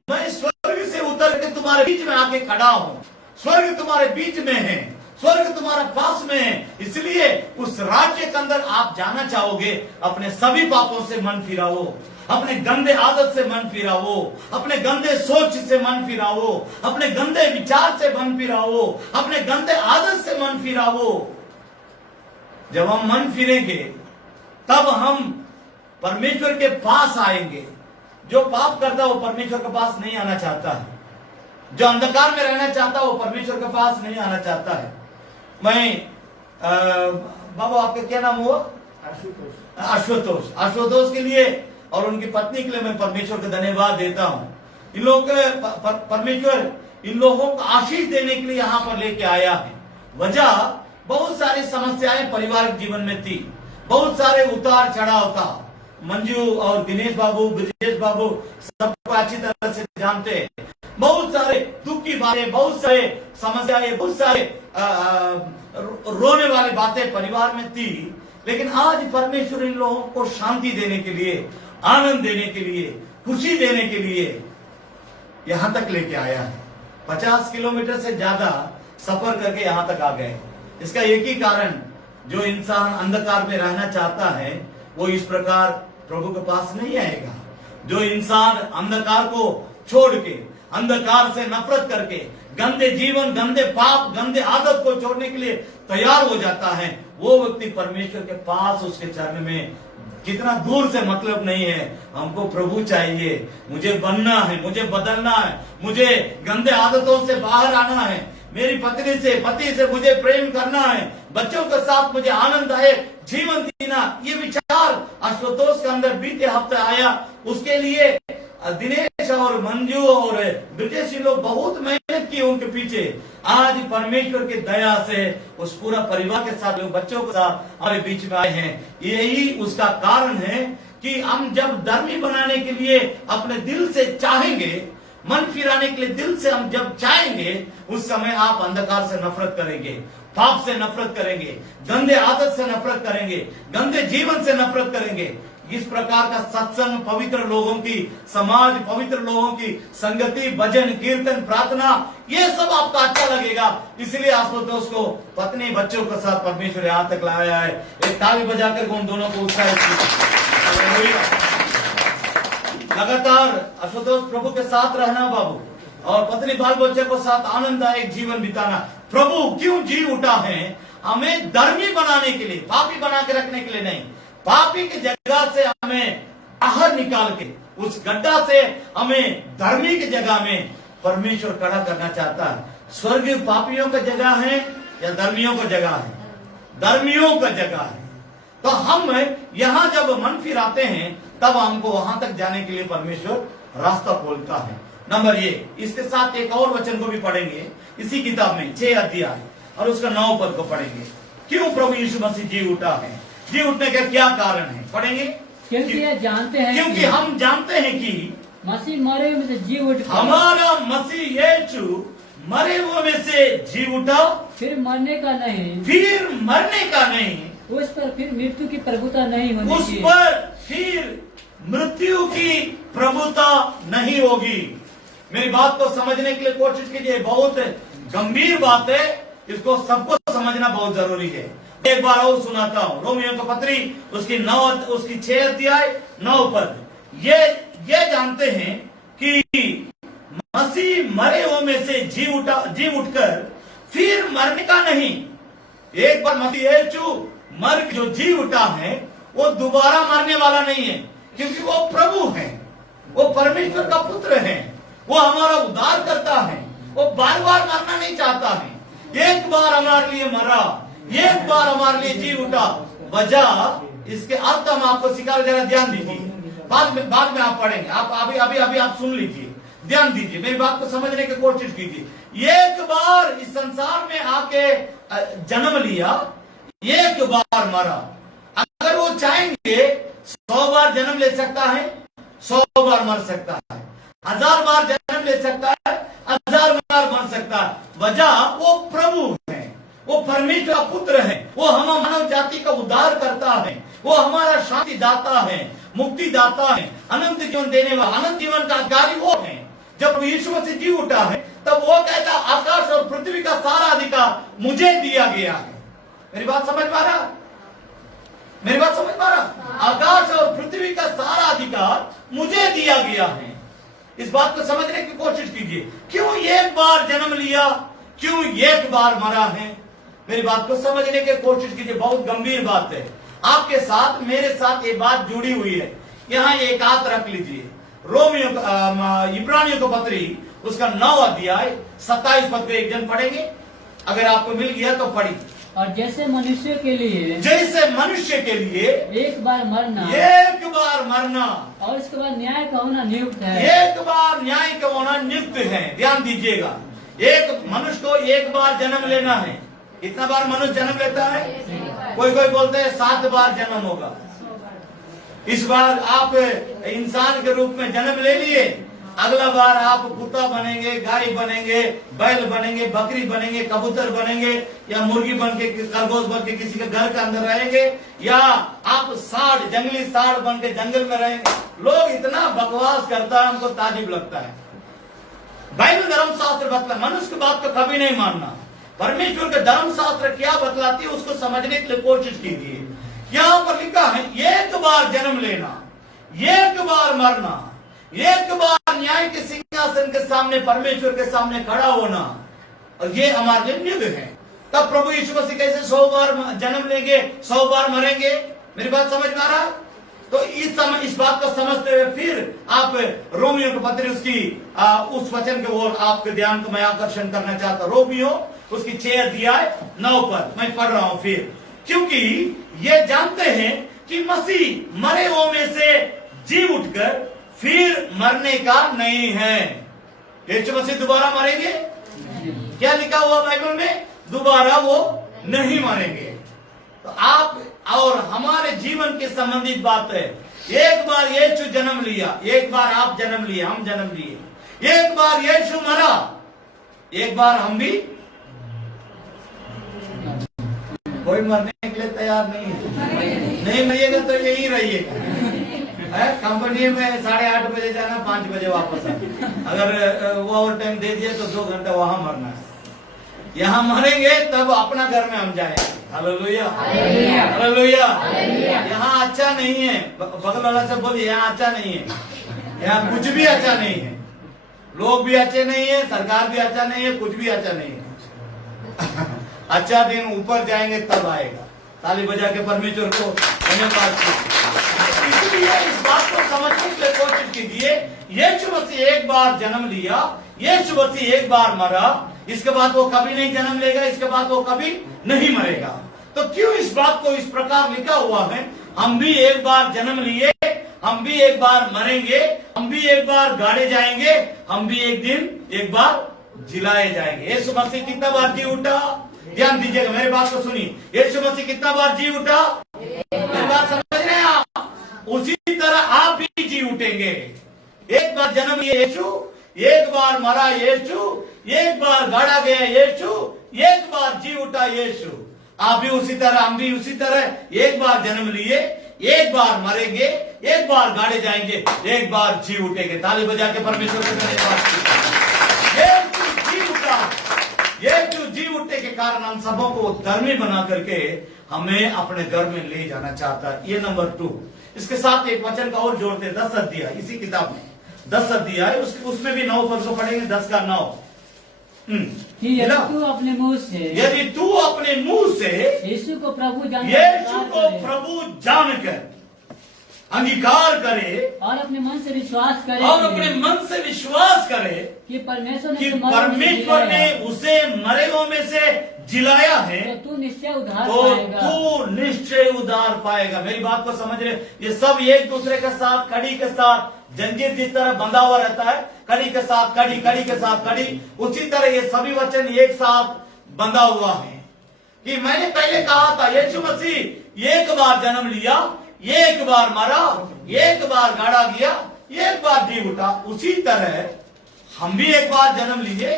मैं स्वर्ग से उतर के तुम्हारे बीच में आके खड़ा हूं। स्वर्ग तुम्हारे बीच में है, स्वर्ग तुम्हारे पास में है। इसलिए उस राज्य के अंदर आप जाना चाहोगे, अपने सभी पापों से मन फिराओ, अपने गंदे आदत से मन फिराओ, अपने गंदे सोच से मन फिराओ, अपने गंदे विचार से मन फिराओ, अपने गंदे आदत से मन फिराओ। जब हम मन फिरेंगे तब हम परमेश्वर के पास आएंगे। जो पाप करता है वो परमेश्वर के पास नहीं आना चाहता है, जो अंधकार में रहना चाहता है वो परमेश्वर के पास नहीं आना चाहता है। मैं बाबा, आपका क्या नाम हुआ? आशुतोष। आशुतोष के लिए और उनकी पत्नी के लिए मैं परमेश्वर का धन्यवाद देता हूं। इन लोगों परमेश्वर इन लोगों को आशीष देने के लिए यहाँ पर लेके आया है। वजह, बहुत सारी समस्याएं पारिवारिक जीवन में थी, बहुत सारे उतार चढ़ाव था। मंजू और दिनेश बाबू, ब्रजेश बाबू सबको अच्छी तरह से जानते हैं। बहुत सारे दुख की बातें, बहुत सारे समस्याएं, बहुत सारे रोने वाली बातें परिवार में थी, लेकिन आज परमेश्वर इन लोगों को शांति देने के लिए, आनंद देने के लिए, खुशी देने के लिए यहां तक लेके आया है। 50 किलोमीटर से ज्यादा सफर करके यहां तक आ गए। इसका एक ही कारण, जो इंसान अंधकार में रहना चाहता है वो इस प्रकार प्रभु के पास नहीं आएगा। जो इंसान अंधकार को छोड़ के, अंधकार से नफरत करके, गंदे जीवन, गंदे पाप, गंदे आदत को छोड़ने के लिए तैयार हो जाता है, वो व्यक्ति परमेश्वर के पास, उसके चरण में कितना दूर से मतलब नहीं है। हमको प्रभु चाहिए, मुझे बनना है, मुझे बदलना है, मुझे गंदे आदतों से बाहर आना है, मेरी पत्नी से, पति से मुझे प्रेम करना है, बच्चों के साथ मुझे आनंददायक जीवन जीना। ये विचार आशुतोष के अंदर बीते हफ्ते आया। उसके लिए दिनेश और मंजू और ब्रिजेश लोग बहुत मेहनत की उनके पीछे। आज परमेश्वर की दया से उस पूरा परिवार के साथ, बच्चों के साथ हमारे बीच में आए हैं। यही उसका कारण है कि हम जब धर्मी बनाने के लिए अपने दिल से चाहेंगे, मन फिराने के लिए दिल से हम जब चाहेंगे, उस समय आप अंधकार से नफरत करेंगे, पाप से नफरत करेंगे, गंदे आदत से नफरत करेंगे, गंदे जीवन से नफरत करेंगे। इस प्रकार का सत्संग, पवित्र लोगों की समाज, पवित्र लोगों की संगति, भजन, कीर्तन, प्रार्थना, ये सब आपको अच्छा लगेगा। इसलिए आप उसको पत्नी बच्चों के साथ परमेश्वर यहाँ तक लाया है। एक ताली बजाकर उन दोनों को उत्साहित कीजिए। लगातार आशुतोष प्रभु के साथ रहना बाबू, और पत्नी बाल बच्चे को साथ आनंददायक जीवन बिताना। प्रभु क्यों जी उठा है? हमें धर्मी बनाने के लिए, पापी बना के रखने के लिए नहीं। पापी की जगह से हमें बाहर निकाल के, उस गड्ढा से हमें धर्मी की जगह में परमेश्वर खड़ा करना चाहता है। स्वर्गीय पापियों का जगह है या धर्मियों का जगह है? धर्मियों का जगह है। तो हम यहाँ जब मन फिराते हैं तब हमको वहां तक जाने के लिए परमेश्वर रास्ता खोलता है। नंबर ये, इसके साथ एक और वचन को भी पढ़ेंगे इसी किताब में 6 अध्याय और उसका 9 पद को पढ़ेंगे। क्यों प्रभु यीशु मसीह जी उठा है? जी उठने का क्या कारण है? पढ़ेंगे। क्योंकि ये जानते हैं, क्योंकि हम जानते हैं कि मसीह मरे हुए में से जी उठ, हमारा मसीह यीशु मरे हुए में से जी उठा, फिर मरने का नहीं, फिर मरने का नहीं, उस पर फिर मृत्यु की प्रभुता नहीं होनी उस चाहिए। पर फिर मृत्यु की प्रभुता नहीं होगी। मेरी बात को समझने के लिए कोशिश कीजिए, बहुत गंभीर बात है, इसको सबको समझना बहुत जरूरी है। एक बार और सुनाता हूँ, रोमियो की पत्री उसकी 6 अध्याय 9 पद। ये जानते हैं कि मसीह मरे हुए में से जी उठकर फिर मरने का नहीं। एक बार मसीह यीशु मर जो जी उठा है वो दोबारा मरने वाला नहीं है, क्योंकि वो प्रभु है, वो परमेश्वर का पुत्र है, वो हमारा उद्धार करता है, वो बार बार मरना नहीं चाहता है। एक बार हमारे लिए मरा, एक बार हमारे लिए जी उठा। वजह इसके अर्थ हम आपको सिखा, जरा ध्यान दीजिए, बाद में आप पढ़ेंगे। आप अभी आप सुन लीजिए, ध्यान दीजिए, मेरी बात को समझने की कोशिश कीजिए। एक बार इस संसार में आके जन्म लिया, एक बार मरा। अगर वो चाहेंगे 100 बार जन्म ले सकता है, 100 बार मर सकता है, 1000 बार जन्म ले सकता है, 1000 बार मर सकता है। वजह वो प्रभु है, वो परमेश्वर का पुत्र है, वो हम मानव जाति का उद्धार करता है, वो हमारा शांति दाता है, मुक्ति दाता है, अनंत जीवन देने वाला, अनंत जीवन का अधिकारी वो है। जब यीशु मसीह जी उठा है तब वो कहता आकाश और पृथ्वी का सारा अधिकार मुझे दिया गया है। मेरी बात समझ पा रहा? मेरी बात समझ पा रहा? आकाश और पृथ्वी का सारा अधिकार मुझे दिया गया है। इस बात को समझने की कोशिश कीजिए। क्यों एक बार जन्म लिया, क्यों एक बार मरा है? मेरी बात को समझने की कोशिश कीजिए, बहुत गंभीर बात है। आपके साथ मेरे साथ ये बात जुड़ी हुई है। यहाँ एक हाथ रख लीजिए, रोमियो इब्रानियों को पत्री उसका 9 अध्याय 27 पद को एक जन पढ़ेंगे, अगर आपको मिल गया तो पढ़ी। और जैसे मनुष्य के लिए एक बार मरना और इसके बाद न्याय का होना नियुक्त है। एक बार न्याय का होना नियुक्त है। ध्यान दीजिएगा, एक मनुष्य को एक बार जन्म लेना है। कितना बार मनुष्य जन्म लेता है? कोई बोलते हैं 7 बार जन्म होगा। इस बार आप इंसान के रूप में जन्म ले लिए, अगला बार आप कुत्ता बनेंगे, गाय बनेंगे, बैल बनेंगे, बकरी बनेंगे, कबूतर बनेंगे, या मुर्गी बन के, खरगोश बन के किसी के घर के अंदर रहेंगे, या आप साढ़, जंगली साढ़ बन के जंगल में रहेंगे। लोग इतना बकवास करता है, हमको ताजुब लगता है। बाइबल धर्मशास्त्र बतला, मनुष्य की बात को कभी नहीं मानना। परमेश्वर के धर्मशास्त्र क्या बतलाती है उसको समझने के लिए कोशिश कीजिए। यहाँ पर लिखा है एक बार जन्म लेना, एक बार मरना, एक बार न्याय के सिंहासन के सामने, परमेश्वर के सामने खड़ा होना, और ये हमारे लिए नियुक्त है। तब प्रभु यीशु मसीह कैसे 100 बार जन्म लेंगे, 100 बार मरेंगे? मेरी बात समझ में आ रहा? तो इस बात को समझते हुए फिर आप रोमियो की पत्री उसकी उस वचन के ओर आपके ध्यान को मैं आकर्षण करना चाहता हूं। रोमियो उसकी 6 अध्याय 9 पद मैं पढ़ रहा हूं फिर। क्योंकि ये जानते हैं कि मसीह मरे हुए में से जी उठकर फिर मरने का नहीं है। यीशु मसीह दोबारा मरेंगे? क्या लिखा हुआ बाइबल में? दोबारा वो नहीं मरेंगे। तो आप और हमारे जीवन के संबंधित बात है। एक बार यीशु जन्म लिया, एक बार आप जन्म लिए, हम जन्म लिए, एक बार यीशु मरा, एक बार हम भी। कोई मरने के लिए तैयार नहीं है। नहीं मरिएगा तो यही रहिएगा। कंपनी में 8:30 बजे जाना, 5 बजे वापस आना। अगर वो ओवर टाइम दे दिए तो 2 घंटा वहां मरना है। यहाँ मरेंगे तब अपना घर में हम जाएंगे। Hallelujah, hallelujah. यहाँ अच्छा नहीं है, बगल वाला से बोलिए यहाँ अच्छा नहीं है। यहाँ कुछ भी अच्छा नहीं है, लोग भी अच्छे नहीं है, सरकार भी अच्छा नहीं है, कुछ भी अच्छा नहीं है। अच्छा दिन ऊपर जाएंगे तब आएगा। ताली बजा के परमेश्वर को धन्यवाद। इसलिए इस बात को समझने के लिए कोशिश कीजिए, यीशु मसीह एक बार जन्म लिया, यीशु मसीह एक बार मरा, इसके बाद वो कभी नहीं जन्म लेगा, इसके बाद वो कभी नहीं मरेगा। तो क्यों इस बात को इस प्रकार लिखा हुआ है? हम भी एक बार जन्म लिए, हम भी एक बार मरेंगे, हम भी एक बार गाड़े जाएंगे, हम भी एक दिन एक बार जिलाए जाएंगे। यीशु मसीह कितना बार जी उठा? ध्यान दीजिएगा, मेरी बात को सुनिए। यीशु मसीह कितना बार जी उठा? मेरी बात समझ रहे हैं आप? उसी तरह आप भी जी उठेंगे। एक बार जन्म लिया यीशु, एक बार मरा यीशु, एक बार गाड़ा गया यीशु, एक बार जी उठा यीशु। आप भी उसी तरह, हम भी उसी तरह एक बार जन्म लिए, एक बार मरेंगे, एक बार गाड़े जाएंगे, एक बार जी उठेंगे। ताली बजा के परमेश्वर को धन्यवाद। जी उठा, ये जो जी उठने के कारण हम सबों को धर्मी बना करके हमें अपने घर में ले जाना चाहता है। ये नंबर 2। इसके साथ एक वचन का और जोड़ते हैं, 10 अध्याय इसी किताब में, 10 अध्याय, उसमें भी 9 पद को पढ़ेंगे, 10 का 9। यदि तू अपने मुंह से, यदि तू अपने मुंह से यीशु को प्रभु जानकर अंगीकार करे और अपने मन से विश्वास करे, और अपने मन से विश्वास करे कि परमेश्वर ने उसे मरेलों में से जिलाया है, तो तू निश्चय उद्धार तो पाएगा। तू निश्चय उद्धार पाएगा। मेरी बात को समझ रहे? ये सब एक दूसरे के साथ, कड़ी के साथ, जंजीर जिस तरह बंधा हुआ रहता है, कड़ी के साथ कड़ी, कड़ी के साथ कड़ी, उसी तरह ये सभी वचन एक साथ बंधा हुआ है। कि मैंने पहले कहा था, यीशु मसीह एक बार जन्म लिया, एक बार मरा, एक बार गाड़ा गया, एक बार जी उठा। उसी तरह हम भी एक बार जन्म लिए,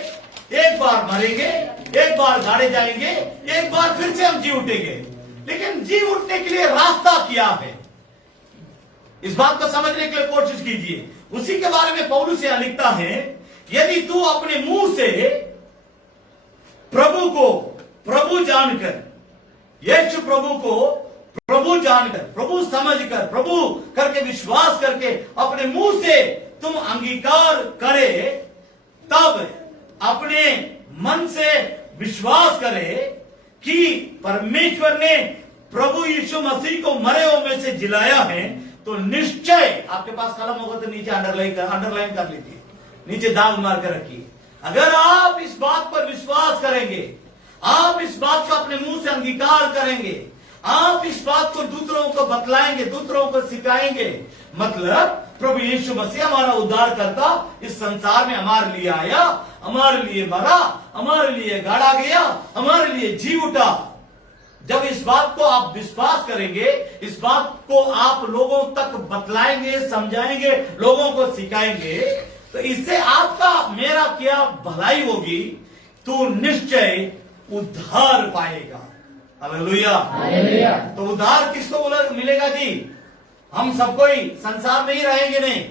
एक बार मरेंगे, एक बार गाड़े जाएंगे, एक बार फिर से हम जी उठेंगे। लेकिन जी उठने के लिए रास्ता क्या है, इस बात को समझने के लिए कोशिश कीजिए। उसी के बारे में पौलुस यहां लिखता है, यदि तू अपने मुंह से प्रभु को प्रभु जानकर, यीशु प्रभु को प्रभु जानकर, प्रभु समझकर, प्रभु करके विश्वास करके अपने मुंह से तुम अंगीकार करे, तब अपने मन से विश्वास करे कि परमेश्वर ने प्रभु यीशु मसीह को मरे हुए में से जिलाया है, तो निश्चय, आपके पास कलम होगा तो नीचे अंडरलाइन कर लीजिए, नीचे दाग मार कर रखिए। अगर आप इस बात पर विश्वास करेंगे, आप इस बात को अपने मुंह से अंगीकार करेंगे, आप इस बात को दूसरों को बतलाएंगे, दूसरों को सिखाएंगे, मतलब प्रभु यीशु मसीह हमारा उद्धार करता इस संसार में हमारे लिए आया, हमारे लिए मरा, हमारे लिए गाड़ा गया, हमारे लिए जी उठा। जब इस बात को आप विश्वास करेंगे, इस बात को आप लोगों तक बतलाएंगे, समझाएंगे, लोगों को सिखाएंगे, तो इससे आपका मेरा क्या भलाई होगी, तो निश्चय उद्धार पाएगा। हालेलुया। तो उद्धार किसको मिलेगा जी? हम सबको ही संसार में ही रहेंगे नहीं।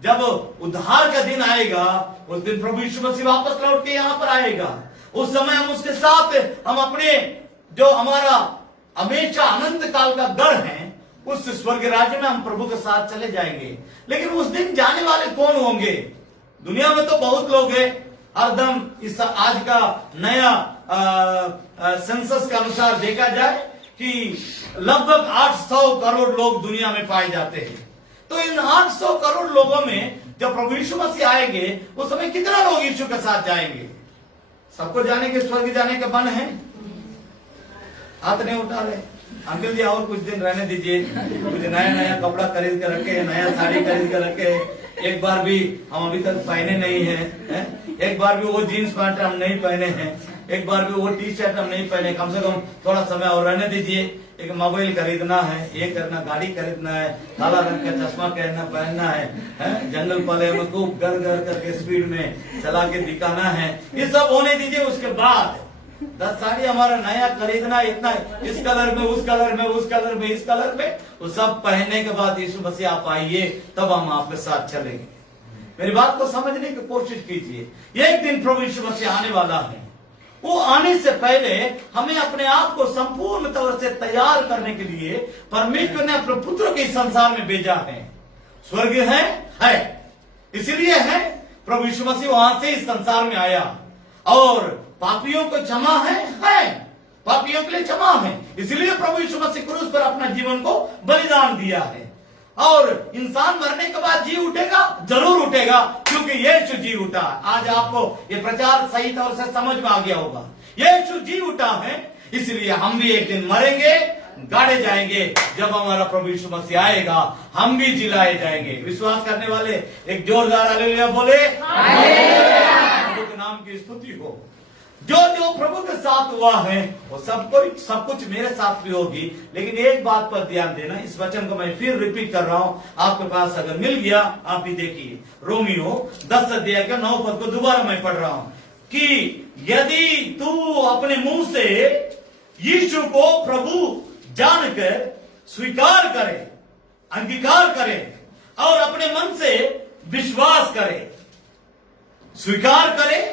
जब उद्धार का दिन आएगा, उस दिन प्रभु यीशु मसीह वापस लौट के यहाँ पर आएगा। उस समय हम उसके साथ, हम अपने जो हमारा हमेशा अनंत काल का घर है, उस स्वर्ग राज्य में हम प्रभु के साथ चले जाएंगे। लेकिन उस दिन जाने वाले कौन होंगे? दुनिया में तो बहुत लोग हैं, हरदम इस आज का नया सेंसस के अनुसार देखा जाए कि लगभग 800 करोड़ लोग दुनिया में पाए जाते हैं। तो इन 800 करोड़ लोगों में जब प्रभु यीशु मसीह आएंगे, उस समय कितना लोग यीशु के साथ जाएंगे? सबको जाने के, स्वर्ग जाने का मन है? हाथ नहीं उठा रहे। अंकल जी और कुछ दिन रहने दीजिए, कुछ नया नया कपड़ा खरीद कर रखे, नया साड़ी खरीद कर रखे। एक बार भी हम अभी तक पहने नहीं है, एक बार भी वो जीन्स पैंट हम नहीं पहने हैं, एक बार भी वो टी शर्ट हम नहीं पहने। कम से कम थोड़ा समय और रहने दीजिए। एक मोबाइल खरीदना है, ये करना, गाड़ी खरीदना है, काला रंग का चश्मा पहनना है, जंगल पाले में खूब गर गर करके स्पीड में चला के दिखाना है। ये सब होने दीजिए। उसके बाद 10 साड़ी हमारा नया खरीदना इतना, इस कलर में, उस कलर में, उस कलर में, इस कलर में, वो सब पहनने के बाद यीशु मसीह आप आइए, तब हम आपके साथ चलेंगे। मेरी बात को समझने की कोशिश कीजिए। एक दिन प्रभु यीशु मसीह आने वाला है। वो आने से पहले हमें अपने आप को संपूर्ण तौर से तैयार करने के लिए परमेश्वर ने अपने पुत्र के संसार में भेजा है। स्वर्ग है इसलिए है प्रभु यीशु मसीह वहां से इस संसार में आया, और पापियों को क्षमा है, पापियों के लिए क्षमा है, इसलिए प्रभु यीशु मसीह क्रूस पर अपना जीवन को बलिदान दिया है। और इंसान मरने के बाद जी उठेगा, जरूर उठेगा, क्योंकि यीशु जी उठा। आज आपको ये प्रचार सही तौर से समझ में आ गया होगा। यीशु जी उठा है, इसलिए हम भी एक दिन मरेंगे, गाड़े जाएंगे। जब हमारा प्रभु यीशु मसीह आएगा, हम भी जिलाए जाएंगे। विश्वास करने वाले एक जोरदार हालेलुया बोले। प्रभु के नाम की स्तुति हो। जो जो प्रभु के साथ हुआ है वो सब कुछ मेरे साथ भी होगी। लेकिन एक बात पर ध्यान देना, इस वचन को मैं फिर रिपीट कर रहा हूं, आपके पास अगर मिल गया आप भी देखिए। रोमियो 10 अध्याय के 9 पद को दोबारा मैं पढ़ रहा हूं कि यदि तू अपने मुंह से यीशु को प्रभु जानकर स्वीकार करे, अंगीकार करे, और अपने मन से विश्वास करे, स्वीकार करे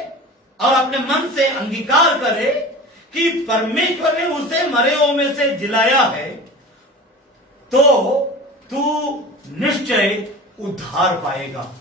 और अपने मन से अंगीकार करे कि परमेश्वर ने उसे मरे हुओं में से जिलाया है, तो तू निश्चय उद्धार पाएगा।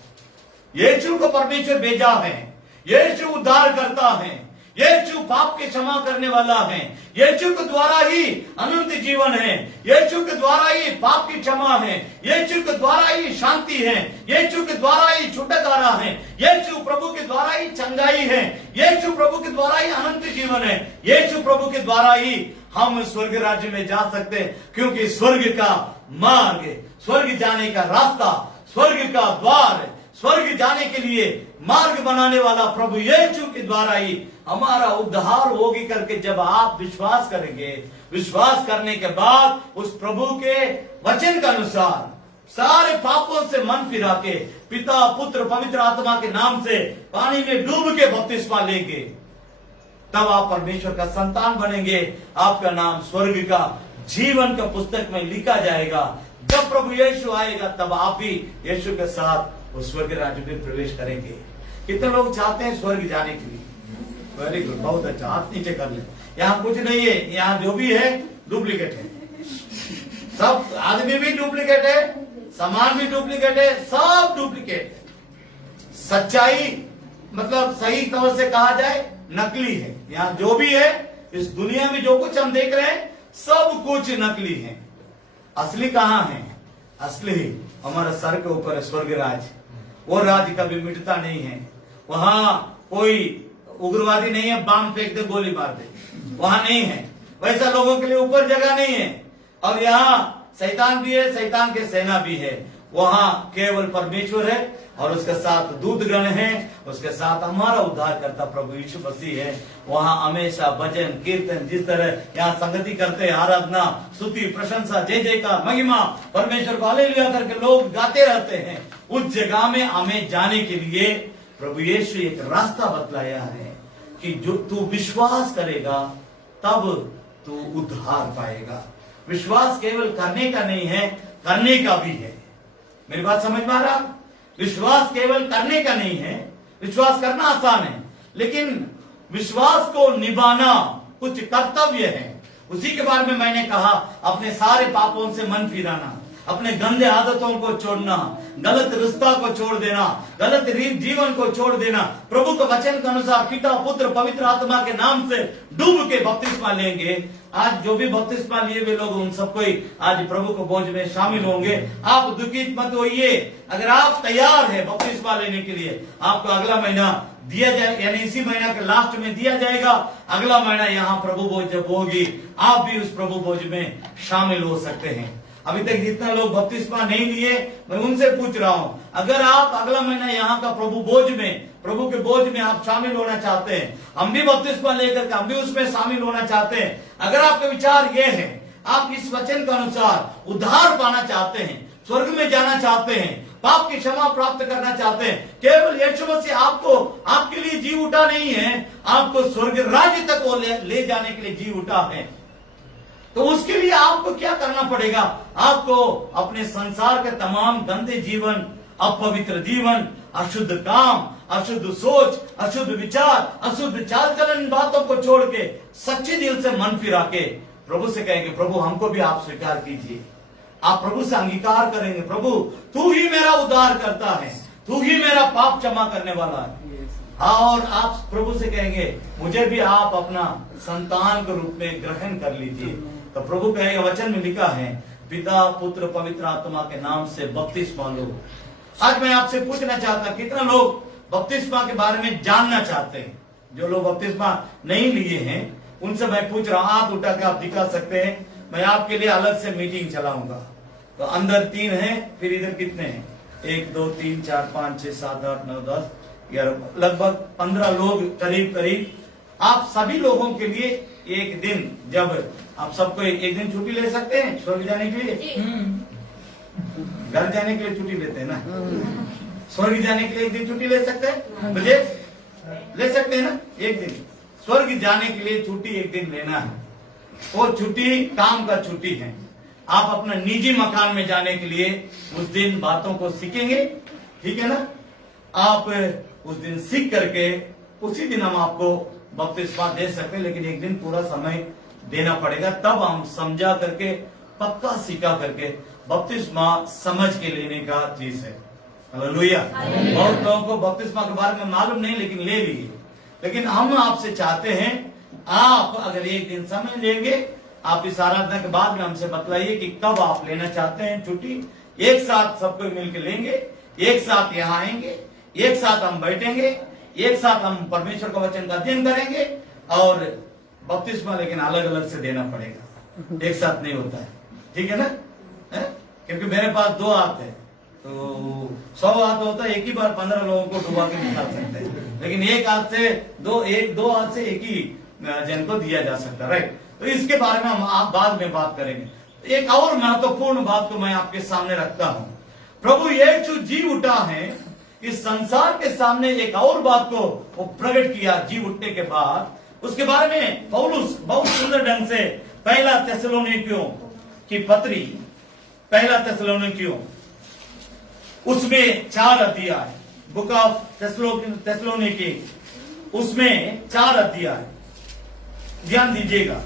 यीशु को परमेश्वर भेजा है, यीशु उद्धार करता है, यीशु पाप के क्षमा करने वाला है, यीशु के द्वारा ही अनंत जीवन है, यीशु के द्वारा ही पाप की क्षमा है, यीशु के द्वारा ही शांति है, यीशु के द्वारा ही छुटकारा है, यीशु प्रभु के द्वारा ही चंगाई है, यीशु प्रभु के द्वारा ही अनंत जीवन है, यीशु प्रभु के द्वारा ही हम स्वर्ग राज्य में जा सकते हैं। क्योंकि स्वर्ग का मार्ग, स्वर्ग जाने का रास्ता, स्वर्ग का द्वार, स्वर्ग जाने के लिए मार्ग बनाने वाला प्रभु यीशु के द्वारा ही हमारा उद्धार होगी करके जब आप विश्वास करेंगे, विश्वास करने के बाद उस प्रभु के वचन के अनुसार सारे पापों से मन फिरा के पिता पुत्र पवित्र आत्मा के नाम से पानी में डूब के बपतिस्मा लेंगे, तब आप परमेश्वर का संतान बनेंगे। आपका नाम स्वर्ग का जीवन का पुस्तक में लिखा जाएगा। जब प्रभु यीशु आएगा तब आप भी यीशु के साथ उस स्वर्ग राज्य में प्रवेश करेंगे। कितने लोग चाहते हैं स्वर्ग जाने के लिए? वेरी गुड, बहुत अच्छा, हाथ नीचे कर ले। यहाँ कुछ नहीं है, यहाँ जो भी है डुप्लीकेट है। सब आदमी भी डुप्लीकेट है, सामान भी डुप्लीकेट है, सब डुप्लीकेट है। सच्चाई मतलब सही तौर से कहा जाए नकली है। यहाँ जो भी है, इस दुनिया में जो कुछ हम देख रहे हैं सब कुछ नकली है। असली कहाँ है? असली हमारा सर के ऊपर है स्वर्ग राज। वो राज कभी मिटता नहीं है। वहां कोई उग्रवादी नहीं है, बम फेंक दे गोली मार दे, वहां नहीं है। वैसा लोगों के लिए ऊपर जगह नहीं है। और यहाँ शैतान भी है, शैतान के सेना भी है। वहां केवल परमेश्वर है और उसके साथ दूतगण है, उसके साथ हमारा उद्धार करता प्रभु यीशु मसीह है। वहां हमेशा भजन कीर्तन, जिस तरह यहाँ संगति करते हैं, आराधना स्तुति प्रशंसा जय जय का महिमा परमेश्वर को हालेलुया करके लोग गाते रहते हैं। उस जगह में हमें जाने के लिए प्रभु यीशु एक रास्ता बतलाया है कि जो तू विश्वास करेगा तब तू उद्धार पाएगा। विश्वास केवल करने का नहीं है, करने का भी है। मेरी बात समझ में आ रहा? विश्वास केवल करने का नहीं है। विश्वास करना आसान है, लेकिन विश्वास को निभाना कुछ कर्तव्य है। उसी के बारे में मैंने कहा, अपने सारे पापों से मन फिराना, अपने गंदे आदतों को छोड़ना, गलत रिश्ता को छोड़ देना, गलत रीत जीवन को छोड़ देना, प्रभु के वचन के अनुसार पिता पुत्र पवित्र आत्मा के नाम से डूब के बपतिस्मा लेंगे। आज जो भी बपतिस्मा लिए वे लोग, उन सबको ही आज प्रभु के बोझ में शामिल होंगे। आप दुखित मत होइए। अगर आप तैयार है बपतिस्मा लेने के लिए, आपको अगला महीना दिया जाए, यानी इसी महीना के लास्ट में दिया जाएगा। अगला महीना यहाँ प्रभु बोझ जब होगी, आप भी उस प्रभु बोझ में शामिल हो सकते हैं। अभी तक जितना लोग बपतिस्मा नहीं लिए, मैं उनसे पूछ रहा हूं, अगर आप अगला महीना यहाँ का प्रभु बोझ में, प्रभु के बोझ में आप शामिल होना चाहते हैं, हम भी बपतिस्मा लेकर के हम भी उसमें शामिल होना चाहते हैं, अगर आपके विचार ये है, आप इस वचन के अनुसार उद्धार पाना चाहते हैं, स्वर्ग में जाना चाहते हैं, पाप की क्षमा प्राप्त करना चाहते हैं, केवल यीशु मसीह आपको आपके लिए जी उठा नहीं है, आपको स्वर्ग राज्य तक वो ले जाने के लिए जी उठा है। तो उसके लिए आपको क्या करना पड़ेगा? आपको अपने संसार के तमाम गंदे जीवन, अपवित्र जीवन, अशुद्ध काम, अशुद्ध सोच, अशुद्ध विचार, अशुद्ध चाल चलन, बातों को छोड़ के सच्चे दिल से मन फिरा के प्रभु से कहेंगे, प्रभु हमको भी आप स्वीकार कीजिए। आप प्रभु से अंगीकार करेंगे, प्रभु तू ही मेरा उद्धार करता है, तू ही मेरा पाप क्षमा करने वाला है। और आप प्रभु से कहेंगे, मुझे भी आप अपना संतान के रूप में ग्रहण कर लीजिए। तो प्रभु कहेगा, वचन में लिखा है, पिता पुत्र पवित्र आत्मा के नाम से बपतिस्मा लो। आज मैं आपसे पूछना चाहता हूं, कितना लोग बपतिस्मा के बारे में जानना चाहते हैं? जो लोग बपतिस्मा नहीं लिए हैं उनसे मैं पूछ रहा हूं, हाथ उठा के आप दिखा सकते हैं, मैं आपके लिए अलग से मीटिंग चलाऊंगा। तो अंदर 3 हैं, फिर इधर कितने हैं? 1 2 3 4 5 6 7 8 9 10 11, लगभग 15 लोग करीब करीब। आप सभी लोगों के लिए एक दिन, जब आप सबको एक दिन छुट्टी ले सकते हैं स्वर्ग जाने के लिए। घर जाने के लिए छुट्टी लेते हैं ना, स्वर्ग जाने के लिए एक दिन छुट्टी ले सकते हैं, मुझे ले सकते हैं ना एक दिन। स्वर्ग जाने के लिए छुट्टी एक दिन लेना है, वो छुट्टी काम का छुट्टी है। आप अपना निजी मकान में जाने के लिए उस दिन बातों को सीखेंगे, ठीक है ना? आप उस दिन सीख करके उसी दिन हम आपको बपतिस्मा दे सकते हैं, लेकिन एक दिन पूरा समय देना पड़ेगा, तब हम समझा करके पक्का सीखा करके बपतिस्मा समझ के लेने का चीज है। हालेलुया। बहुत लोगों को बपतिस्मा के बारे में मालूम नहीं, लेकिन ले लिए। लेकिन हम आपसे चाहते हैं, आप अगर एक दिन समय लेंगे, आप इस आराधना के बाद में हमसे बतलाइए कि कब आप लेना चाहते हैं छुट्टी। एक साथ सबको मिलकर लेंगे, एक साथ यहाँ आएंगे, एक साथ हम बैठेंगे, एक साथ हम परमेश्वर का वचन का अध्ययन करेंगे। और बपतिस्मा लेकिन अलग अलग से देना पड़ेगा, एक साथ नहीं होता है, ठीक है ना? क्योंकि मेरे पास 2 हाथ है, तो 100 हाथ होता है, एक ही बार 15 लोगों को डुबा के निकाल सकते हैं, लेकिन एक हाथ से दो हाथ से एक ही जन को दिया जा सकता है, राइट? तो इसके बारे में हम आप बाद में बात करेंगे। एक और महत्वपूर्ण बात को मैं आपके सामने रखता हूं, प्रभु यीशु जी उठा है, इस संसार के सामने एक और बात को वो प्रकट किया जी उठने के बाद। उसके बारे में पौलुस बहुत सुंदर ढंग से पहला थिस्सलुनीकियों की पत्री, पहला थिस्सलुनीकियों, उसमें 4 अध्याय, बुक ऑफ थिस्सलुनीकी, उसमें 4 अध्याय, ध्यान दीजिएगा।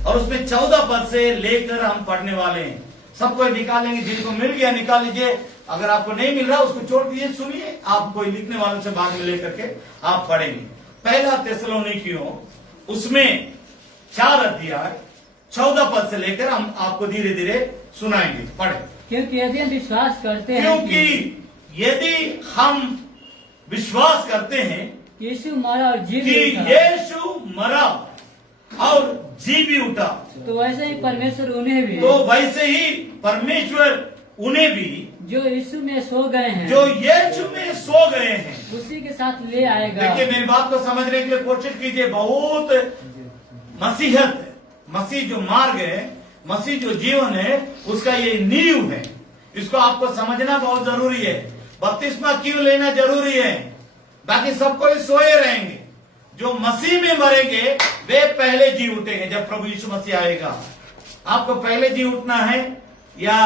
और उसमें 14 पद से लेकर हम पढ़ने वाले हैं। सबको निकालेंगे, जिनको मिल गया निकाल लीजिए, अगर आपको नहीं मिल रहा उसको छोड़ दीजिए, सुनिए, आप कोई लिखने वालों से बाद में लेकर के आप पढ़ेंगे। पहला थिस्सलुनीकियों, उसमें 4 अध्याय 14 पद से लेकर हम आपको धीरे धीरे सुनाएंगे, पढ़े। क्योंकि यदि हम विश्वास करते हैं, क्योंकि यदि हम विश्वास करते हैं यीशु मरा और जी कि भी उठा, यीशु मरा और जी भी उठा, तो वैसे ही परमेश्वर उन्हें भी, तो वैसे ही परमेश्वर उन्हें भी, जो यीशु में सो गए हैं, जो यीशु में सो गए हैं, उसी के साथ ले आएगा। देखिए मेरी बात को समझने के लिए कोशिश कीजिए। बहुत मसीहत, मसीह जो मार्ग है, मसीह जो जीवन है, उसका ये नींव है। इसको आपको समझना बहुत जरूरी है। बपतिस्मा क्यों लेना जरूरी है? बाकी सब कोई सोए रहेंगे, जो मसीह में मरेंगे वे पहले जी उठेंगे जब प्रभु यीशु मसीह आएगा। आपको पहले जी उठना है या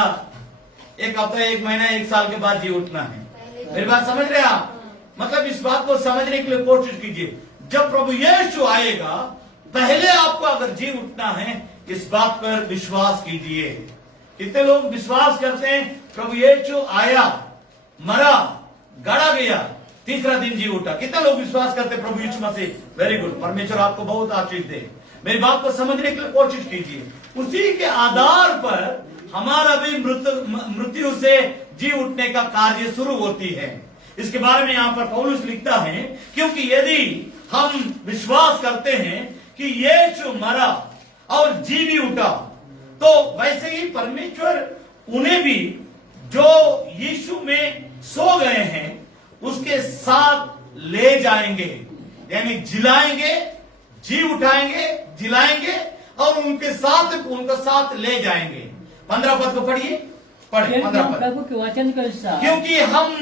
1 हफ्ता, 1 महीना, 1 साल के बाद जी उठना है? मेरी बात समझ रहे आप? मतलब इस बात को समझने के लिए कोशिश कीजिए। जब प्रभु यीशु आएगा, पहले आपको अगर जी उठना है, इस बात पर विश्वास कीजिए। कितने लोग विश्वास करते हैं प्रभु यीशु आया, मरा, गाड़ा गया, तीसरा दिन जी उठा? कितने लोग विश्वास करते प्रभु यीशु मसीह? वेरी गुड, परमेश्वर आपको बहुत आशीष दे। मेरी बात को समझने के लिए कोशिश कीजिए। उसी के आधार पर हमारा भी मृत्यु से जी उठने का कार्य शुरू होती है। इसके बारे में यहाँ पर पौलुस लिखता है, क्योंकि यदि हम विश्वास करते हैं कि यीशु मरा और जी भी उठा, तो वैसे ही परमेश्वर उन्हें भी, जो यीशु में सो गए हैं, उसके साथ ले जाएंगे, यानी जिलाएंगे, जी उठाएंगे, जिलाएंगे और उनके साथ ले जाएंगे। 15 पद को पढ़िए, पढ़े क्योंकि 15 हम पद। प्रभु के वचन के अनुसार क्योंकि हम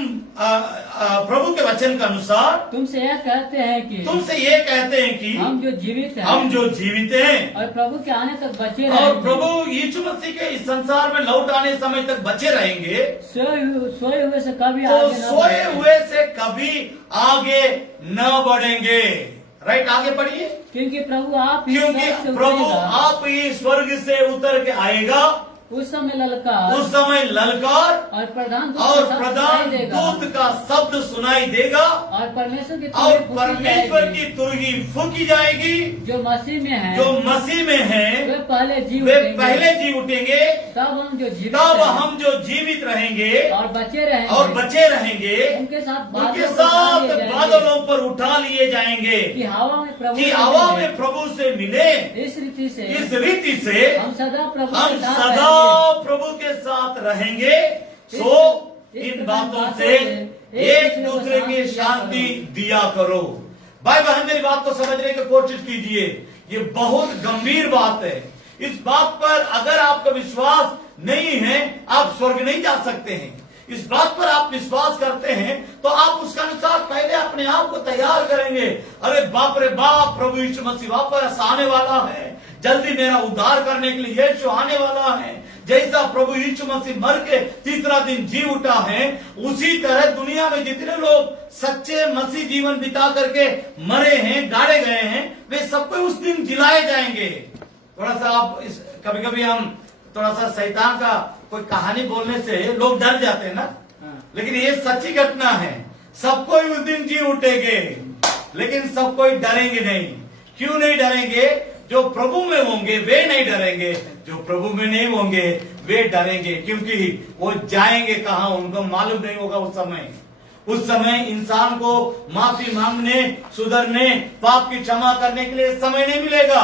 प्रभु के वचन के अनुसार तुमसे यह कहते हैं कि तुमसे ये कहते हैं कि हम जो जीवित हैं हम जो जीवित हैं और प्रभु के आने तक बचे और रहेंगे, प्रभु यीशु मसीह के इस संसार में लौट आने समय तक बचे रहेंगे, सोए हुए से कभी तो आगे न सोए बढ़ेंगे। हुए से कभी आगे न बढ़ेंगे। राइट, आगे पढ़िए। क्योंकि प्रभु आप ही क्योंकि स्वर्ग से प्रभु उतरेगा, आप ही स्वर्ग से उतर के आएगा, उस समय ललकार उस समय ललकार और प्रधान दूत और का शब्द प्रधान सुनाई देगा, दूत का शब्द सुनाई देगा और परमेश्वर की और तुरही फूंकी परमेश्वर जाएगी। की तुरही फूकी जाएगी। जो मसीह में है जो मसीह में हैं वे पहले जी वे उठेंगे, पहले जी उठेंगे, तब हम जो जीवित तब हैं हम जो जीवित रहेंगे और बचे रहेंगे और बचे रहेंगे उनके साथ उनके बादलों पर साथ उठा लिए जाएंगे, बादलों पर उठा लिए जाएंगे कि हवा में प्रभु कि से हवा मिले। में प्रभु से मिले। इस रीति से इस रीति से हम सदा प्रभु हम के साथ सदा रहेंगे। प्रभु के साथ रहेंगे। सो इन बातों से एक दूसरे की शांति दिया करो। भाई बहन, मेरी बात को समझने की कोशिश कीजिए, ये बहुत गंभीर बात है। इस बात पर अगर आपका विश्वास नहीं है, आप स्वर्ग नहीं जा सकते हैं। इस बात पर आप विश्वास करते हैं तो आप उसके अनुसार पहले अपने आप को तैयार करेंगे। अरे बाप रे बाप, प्रभु यीशु मसीह वापस आने वाला है, जल्दी मेरा उद्धार करने के लिए यीशु आने वाला है। जैसा प्रभु यीशु मसीह मर के तीसरा दिन जी उठा है, उसी तरह दुनिया में जितने लोग सच्चे मसीह जीवन बिता करके मरे हैं, गाड़े गए हैं, वे सबको उस दिन जिलाए जाएंगे। थोड़ा सा आप कभी कभी हम थोड़ा सा शैतान का कोई कहानी बोलने से लोग डर जाते हैं ना, लेकिन ये सच्ची घटना है। सब कोई उस दिन जी उठेंगे, लेकिन सब कोई डरेंगे नहीं। क्यों नहीं डरेंगे? जो प्रभु में होंगे वे नहीं डरेंगे, जो प्रभु में नहीं होंगे वे डरेंगे, क्योंकि वो जाएंगे कहां उनको मालूम नहीं होगा। उस समय इंसान को माफी मांगने, सुधरने, पाप की क्षमा करने के लिए समय नहीं मिलेगा,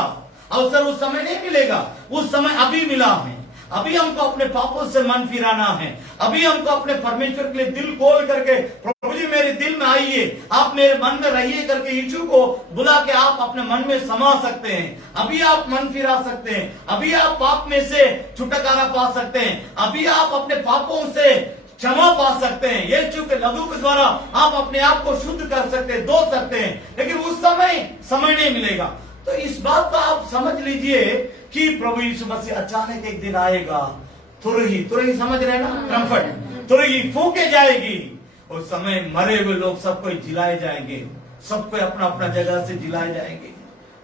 अवसर उस समय नहीं मिलेगा। उस समय अभी मिला है। अभी हमको अपने पापों से मन फिराना है। अभी हमको अपने परमेश्वर के लिए दिल खोल करके, प्रभु जी मेरे दिल में आइए, आप मेरे मन में रहिए करके यीशु को बुला के आप अपने मन में समा सकते हैं। अभी आप मन फिरा सकते हैं। अभी आप पाप में से छुटकारा पा सकते हैं। अभी आप अपने पापों से क्षमा पा सकते हैं। यीशु के लहू के द्वारा आप अपने आप को शुद्ध कर सकते हैं, धो सकते हैं। लेकिन उस समय नहीं मिलेगा। तो इस बात को आप समझ लीजिए कि प्रभु यीशु मसीह अचानक एक दिन आएगा, तुरही समझ रहे ना, ट्रम्पट, तुरही फूके जाएगी। उस समय मरे हुए लोग सबको जिलाए जाएंगे, सबको अपना अपना जगह से जिलाए जाएंगे।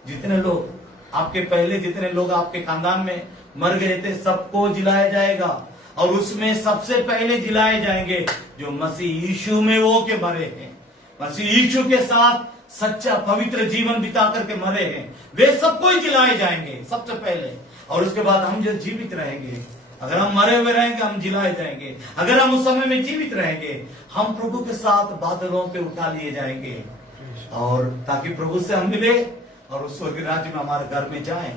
जितने लोग आपके पहले, जितने लोग आपके खानदान में मर गए थे, सबको जिलाया जाएगा। और उसमें सबसे पहले जिलाए जाएंगे जो मसीह यीशु में वो के मरे हैं, मसीह यीशु के साथ सच्चा पवित्र जीवन बिता करके मरे हैं, वे सबको ही जिलाए जाएंगे सबसे पहले। और उसके बाद हम जो जीवित रहेंगे, अगर हम मरे हुए रहेंगे हम जिलाए जाएंगे। अगर हम उस समय में जीवित रहेंगे, हम प्रभु के साथ बादलों पे उठा लिए जाएंगे, और ताकि प्रभु से हम मिले और उस स्वर्ग राज्य में हमारे घर में जाएं।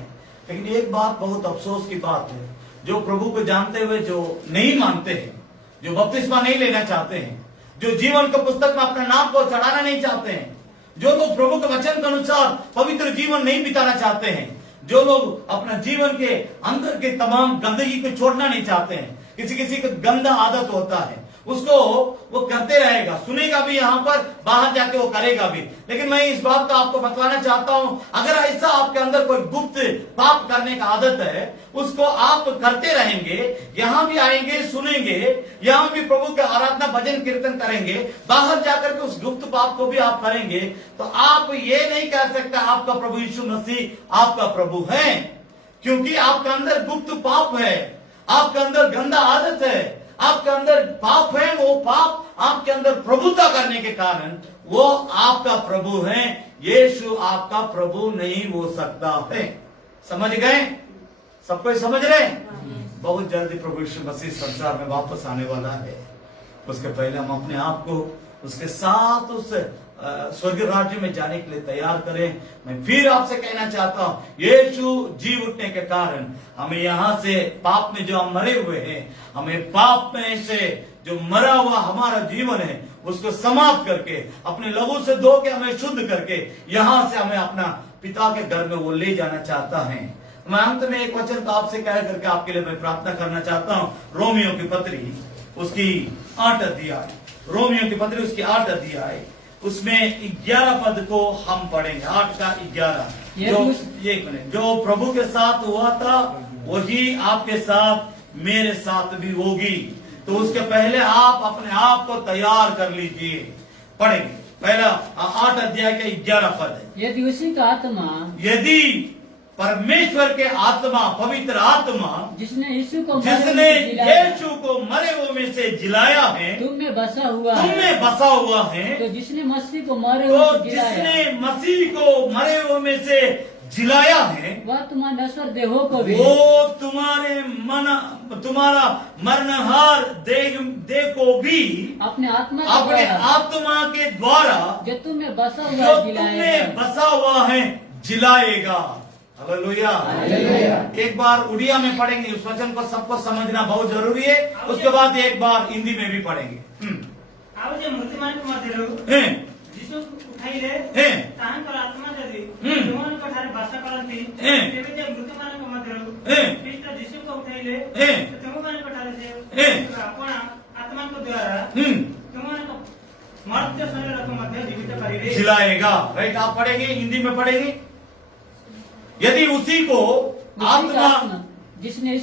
लेकिन एक बात बहुत अफसोस की बात है, जो प्रभु को जानते हुए जो नहीं मानते हैं, जो बपतिस्मा नहीं लेना चाहते हैं, जो जीवन के पुस्तक में अपने नाम को चढ़ाना नहीं चाहते हैं, जो लोग प्रभु के वचन के अनुसार पवित्र जीवन नहीं बिताना चाहते हैं, जो लोग अपना जीवन के अंदर के तमाम गंदगी को छोड़ना नहीं चाहते हैं, किसी का गंदा आदत होता है, उसको वो करते रहेगा, सुनेगा भी यहाँ पर, बाहर जाके वो करेगा भी। लेकिन मैं इस बात को आपको बतलाना चाहता हूं, अगर ऐसा आपके अंदर कोई गुप्त पाप करने का आदत है, उसको आप करते रहेंगे, यहाँ भी आएंगे, सुनेंगे, यहाँ भी प्रभु के आराधना भजन कीर्तन करेंगे, बाहर जाकर के उस गुप्त पाप को भी आप करेंगे, तो आप ये नहीं कह सकते आपका प्रभु यीशु मसीह आपका प्रभु है, क्योंकि आपके अंदर गुप्त पाप है, आपके अंदर गंदा आदत है, आपके अंदर पाप है। वो पाप आपके अंदर प्रभुता करने के कारण वो आपका प्रभु है। यीशु आपका प्रभु नहीं हो सकता है। समझ गए? सब कोई समझ रहे? बहुत जल्दी प्रभु यीशु मसीह संसार में वापस आने वाला है। उसके पहले हम अपने आप को उसके साथ उस स्वर्ग राज्य में जाने के लिए तैयार करें। मैं फिर आपसे कहना चाहता हूं, यीशु जी उठने के कारण हमें यहाँ से पाप में जो हम मरे हुए हैं, हमें पाप में से जो मरा हुआ हमारा जीवन है उसको समाप्त करके, अपने लहू से धो के हमें शुद्ध करके यहाँ से हमें अपना पिता के घर में वो ले जाना चाहता है। मैं अंत में एक वचन तो आपसे कह करके आपके लिए मैं प्रार्थना करना चाहता हूँ। रोमियो की पत्री उसकी 8 अध्याय, रोमियो की पत्री उसकी 8 अध्याय, उसमें 11 पद को हम पढ़ेंगे। 8 का 11। जो एक मिनट, जो प्रभु के साथ हुआ था वही आपके साथ मेरे साथ भी होगी, तो उसके पहले आप अपने आप को तैयार कर लीजिए। पढ़ेंगे पहला 8 अध्याय के 11 पद। यदि उसी का आत्मा, यदि परमेश्वर के आत्मा, पवित्र आत्मा, जिसने यीशु को मरे हुए में से जिलाया है, तुम में बसा हुआ है, तो जिसने मसीह को मरे हुए में से जिलाया है, वह तुम्हारे नश्वर देहों को भी, वो तुम्हारा मरणहार देह को भी अपने आत्मा के द्वारा जो तुम्हें बसा हुआ है जिलाएगा। हालेलुया। एक बार उड़िया में पढ़ेंगे, उस वचन को सबको समझना बहुत जरूरी है। उसके बाद एक बार हिंदी में भी पढ़ेंगे। जिलाएगा। राइट, आप पढ़ेंगे, हिंदी में पढ़ेंगे। यदि उसी को आत्मा जिसने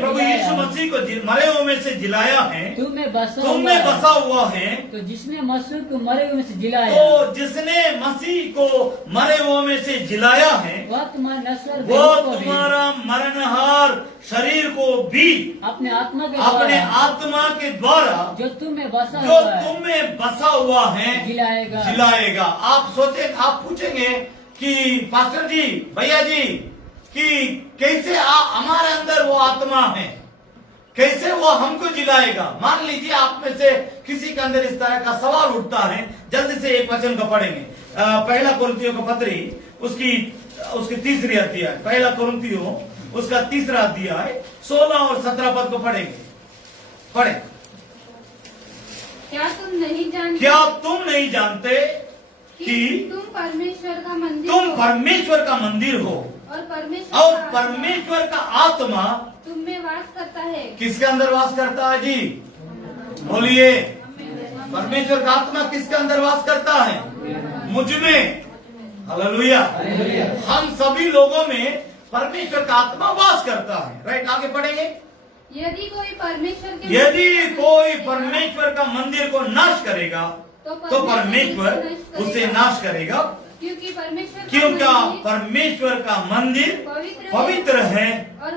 प्रभु यीशु मसीह को मरे हुए में से जिलाया है, तुम में बसा हुआ है, तो जिसने मसीह को मरे हुए में से जिलाया, तो जिसने मसीह को मरे हुए में से जिलाया है, वह तुम्हारा मरणहार शरीर को भी अपने आत्मा के द्वारा जो तुम में बसा हुआ है जिलाएगा। आप सोचे, आप पूछेंगे कि पास्टर जी, भैया जी, कि कैसे हमारे अंदर वो आत्मा है, कैसे वो हमको जिलाएगा? मान लीजिए आप में से किसी के अंदर इस तरह का सवाल उठता है। जल्दी से एक वचन को पढ़ेंगे। पहला कुरिन्थियों का पत्री उसकी तीसरी अध्याय, पहला कुरिन्थियों उसका तीसरा अध्याय 16 और 17 पद को पढ़ेंगे। पढ़े। क्या तुम नहीं जानते कि तुम परमेश्वर का मंदिर हो और परमेश्वर का आत्मा तुम में वास करता है। किसके अंदर वास करता है जी? बोलिए। परमेश्वर का आत्मा किसके अंदर वास करता है? मुझ में। हालेलुया। हम सभी लोगों में परमेश्वर का आत्मा वास करता है। राइट, आगे पढ़ेंगे। यदि कोई परमेश्वर का मंदिर को नाश करेगा तो परमेश्वर उसे नाश करेगा, क्योंकि परमेश्वर का मंदिर पवित्र है और